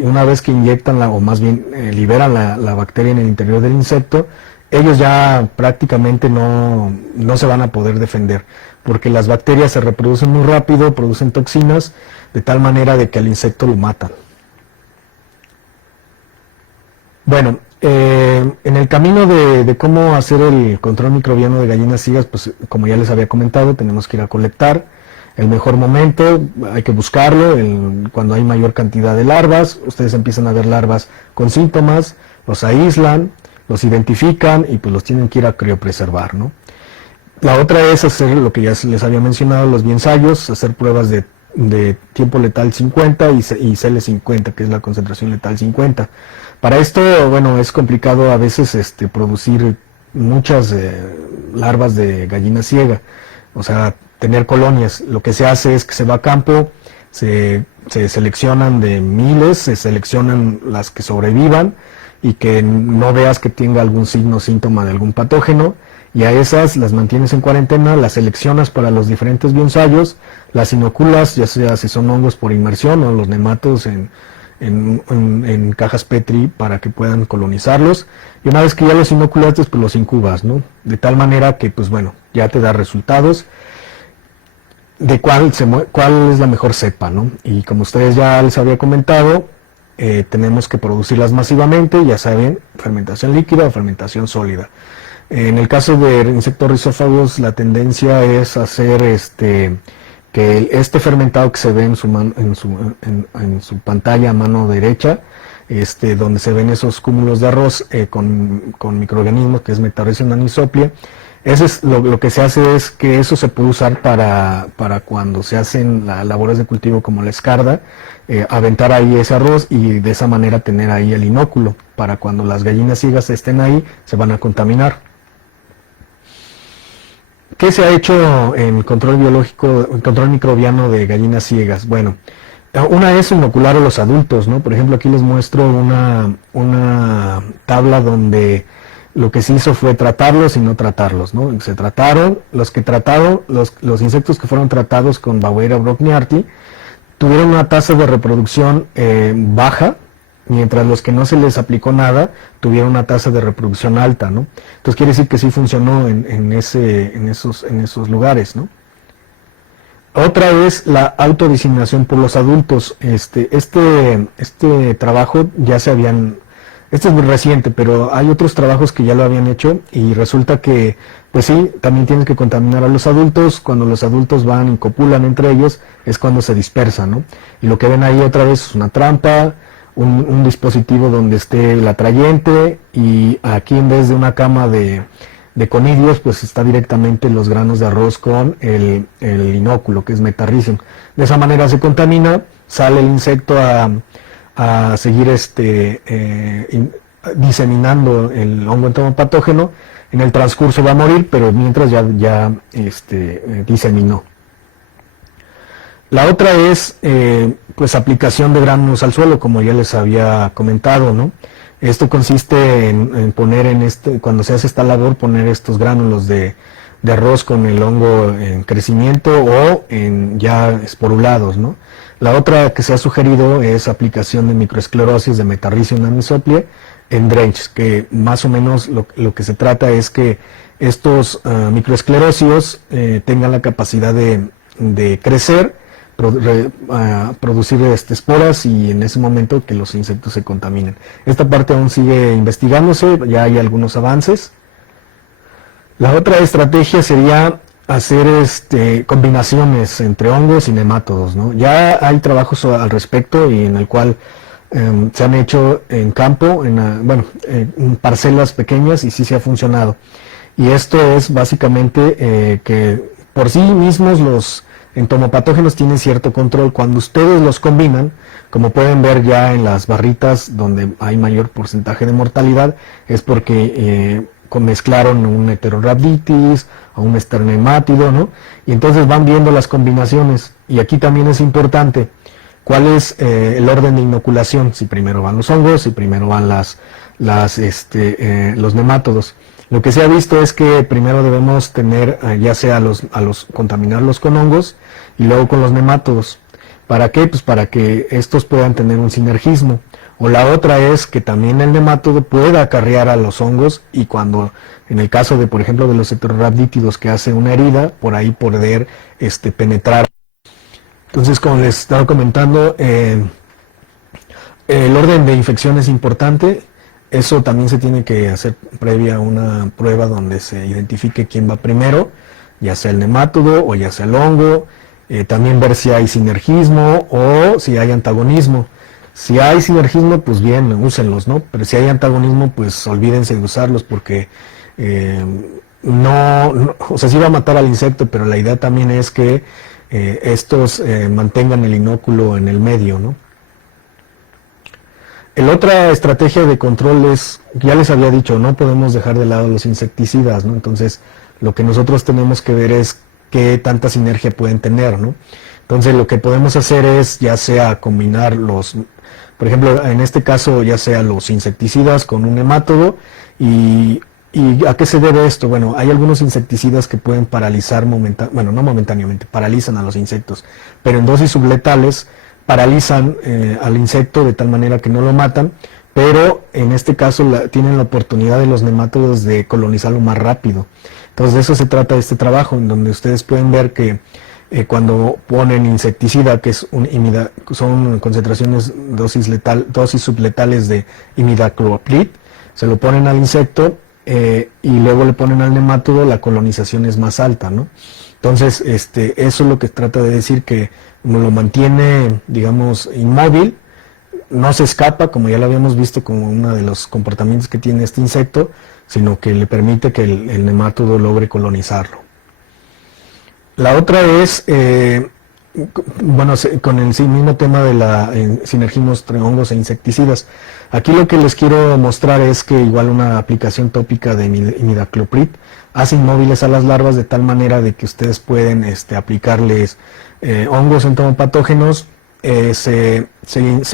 Una vez que inyectan o más bien liberan la bacteria en el interior del insecto, ellos ya prácticamente no se van a poder defender, porque las bacterias se reproducen muy rápido, producen toxinas, de tal manera de que al insecto lo matan. Bueno, en el camino de cómo hacer el control microbiano de gallinas ciegas, pues como ya les había comentado, tenemos que ir a colectar. El mejor momento, hay que buscarlo, cuando hay mayor cantidad de larvas. Ustedes empiezan a ver larvas con síntomas, los aíslan, los identifican y pues los tienen que ir a criopreservar, ¿no? La otra es hacer lo que ya les había mencionado, los biensayos, hacer pruebas de tiempo letal 50 y CL50, que es la concentración letal 50. Para esto, bueno, es complicado a veces producir muchas larvas de gallina ciega, o sea, tener colonias. Lo que se hace es que se va a campo, se seleccionan de miles, se seleccionan las que sobrevivan y que no veas que tenga algún signo o síntoma de algún patógeno, y a esas las mantienes en cuarentena, las seleccionas para los diferentes biensayos, las inoculas, ya sea si son hongos por inmersión o los nematos en cajas Petri para que puedan colonizarlos, y una vez que ya los inoculaste, pues los incubas, ¿no? De tal manera que, pues bueno, ya te da resultados de cuál es la mejor cepa, ¿no? Y como ustedes ya les había comentado, tenemos que producirlas masivamente, ya saben, fermentación líquida o fermentación sólida. En el caso de insectos rizófagos, la tendencia es hacer que este fermentado que se ve en su pantalla a mano derecha, donde se ven esos cúmulos de arroz con microorganismos, que es Metarrhizium anisoplia, eso es lo que se hace es que eso se puede usar para cuando se hacen las labores de cultivo como la escarda, aventar ahí ese arroz y de esa manera tener ahí el inóculo, para cuando las gallinas ciegas estén ahí, se van a contaminar. ¿Qué se ha hecho en control biológico, en control microbiano de gallinas ciegas? Bueno, una es inocular a los adultos, ¿no? Por ejemplo, aquí les muestro una tabla donde lo que se hizo fue tratarlos y no tratarlos, ¿no? Se trataron, los insectos que fueron tratados con Baueria brocniarti tuvieron una tasa de reproducción baja, mientras los que no se les aplicó nada tuvieron una tasa de reproducción alta, ¿no? Entonces quiere decir que sí funcionó en esos lugares, ¿no? Otra es la autodiseminación por los adultos. Este trabajo ya este es muy reciente, pero hay otros trabajos que ya lo habían hecho y resulta que, pues sí, también tienes que contaminar a los adultos. Cuando los adultos van y copulan entre ellos es cuando se dispersan, ¿no? Y lo que ven ahí otra vez es una trampa, un dispositivo donde esté el atrayente, y aquí en vez de una cama de conidios, pues está directamente los granos de arroz con el inóculo, que es Metarrhizium. De esa manera se contamina, sale el insecto a seguir diseminando el hongo entomopatógeno. En el transcurso va a morir, pero mientras ya diseminó. La otra es pues aplicación de gránulos al suelo, como ya les había comentado, ¿no? Esto consiste en poner cuando se hace esta labor, poner estos gránulos de de arroz con el hongo en crecimiento o en ya esporulados, ¿no? La otra que se ha sugerido es aplicación de microesclerosis de Metarrhizium amisoplia en drench, que más o menos lo que se trata es que estos microesclerosios tengan la capacidad de crecer, producir esporas y en ese momento que los insectos se contaminen. Esta parte aún sigue investigándose, ya hay algunos avances. La otra estrategia sería hacer combinaciones entre hongos y nemátodos, ¿no? Ya hay trabajos al respecto y en el cual se han hecho en campo, en parcelas pequeñas y sí se ha funcionado. Y esto es básicamente que por sí mismos los entomopatógenos tienen cierto control. Cuando ustedes los combinan, como pueden ver ya en las barritas donde hay mayor porcentaje de mortalidad, es porque mezclaron un Heterorhabditis a un esternemátido, ¿no? Y entonces van viendo las combinaciones. Y aquí también es importante cuál es el orden de inoculación, si primero van los hongos, si primero van los nemátodos. Lo que se ha visto es que primero debemos tener ya sea contaminarlos con hongos y luego con los nemátodos. ¿Para qué? Pues para que estos puedan tener un sinergismo. O la otra es que también el nemátodo pueda acarrear a los hongos y cuando, en el caso de, por ejemplo, de los heterorhabdítidos que hace una herida, por ahí poder penetrar. Entonces, como les estaba comentando, el orden de infección es importante. Eso también se tiene que hacer previa a una prueba donde se identifique quién va primero, ya sea el nemátodo o ya sea el hongo. También ver si hay sinergismo o si hay antagonismo. Si hay sinergismo, pues bien, úsenlos, ¿no? Pero si hay antagonismo, pues olvídense de usarlos porque o sea, sí va a matar al insecto, pero la idea también es que estos mantengan el inóculo en el medio, ¿no? La otra estrategia de control es, ya les había dicho, no podemos dejar de lado los insecticidas, ¿no? Entonces, lo que nosotros tenemos que ver es qué tanta sinergia pueden tener, ¿no? Entonces, lo que podemos hacer es, ya sea combinar por ejemplo, en este caso, ya sea los insecticidas con un nemátodo, ¿y a qué se debe esto? Bueno, hay algunos insecticidas que pueden paralizar no momentáneamente, paralizan a los insectos, pero en dosis subletales paralizan al insecto de tal manera que no lo matan, pero en este caso tienen la oportunidad de los nemátodos de colonizarlo más rápido. Entonces de eso se trata este trabajo, en donde ustedes pueden ver que cuando ponen insecticida, que son concentraciones dosis subletales de imidacloprid, se lo ponen al insecto y luego le ponen al nemátodo, la colonización es más alta, ¿no? Entonces, eso es lo que trata de decir, que lo mantiene, digamos, inmóvil, no se escapa, como ya lo habíamos visto como uno de los comportamientos que tiene este insecto, sino que le permite que el nemátodo logre colonizarlo. La otra es, con el mismo tema de la sinergismo entre hongos e insecticidas. Aquí lo que les quiero mostrar es que igual una aplicación tópica de imidacloprid hace inmóviles a las larvas de tal manera de que ustedes pueden aplicarles hongos entomopatógenos, se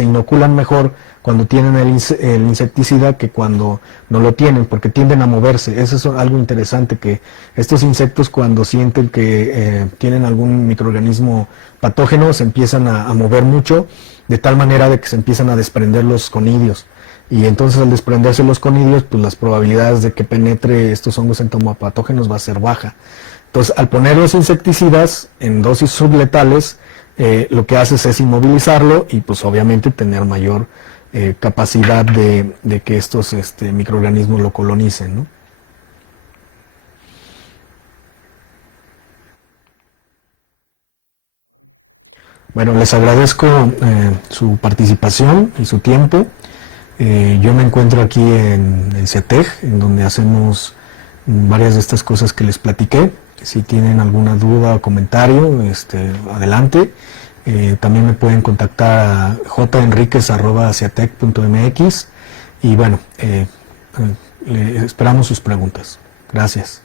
inoculan mejor cuando tienen el insecticida que cuando no lo tienen, porque tienden a moverse. Eso es algo interesante, que estos insectos cuando sienten que tienen algún microorganismo patógeno se empiezan a mover mucho, de tal manera de que se empiezan a desprender los conidios. Y entonces al desprenderse los conidios, pues las probabilidades de que penetre estos hongos entomopatógenos va a ser baja. Entonces, al poner los insecticidas en dosis subletales, lo que haces es inmovilizarlo y pues obviamente tener mayor capacidad de que estos microorganismos lo colonicen, ¿no? Bueno, les agradezco su participación y su tiempo. Yo me encuentro aquí en el CETEG, en donde hacemos varias de estas cosas que les platiqué. Si tienen alguna duda o comentario, adelante. También me pueden contactar a jenriquez@ciatec.mx y bueno, esperamos sus preguntas. Gracias.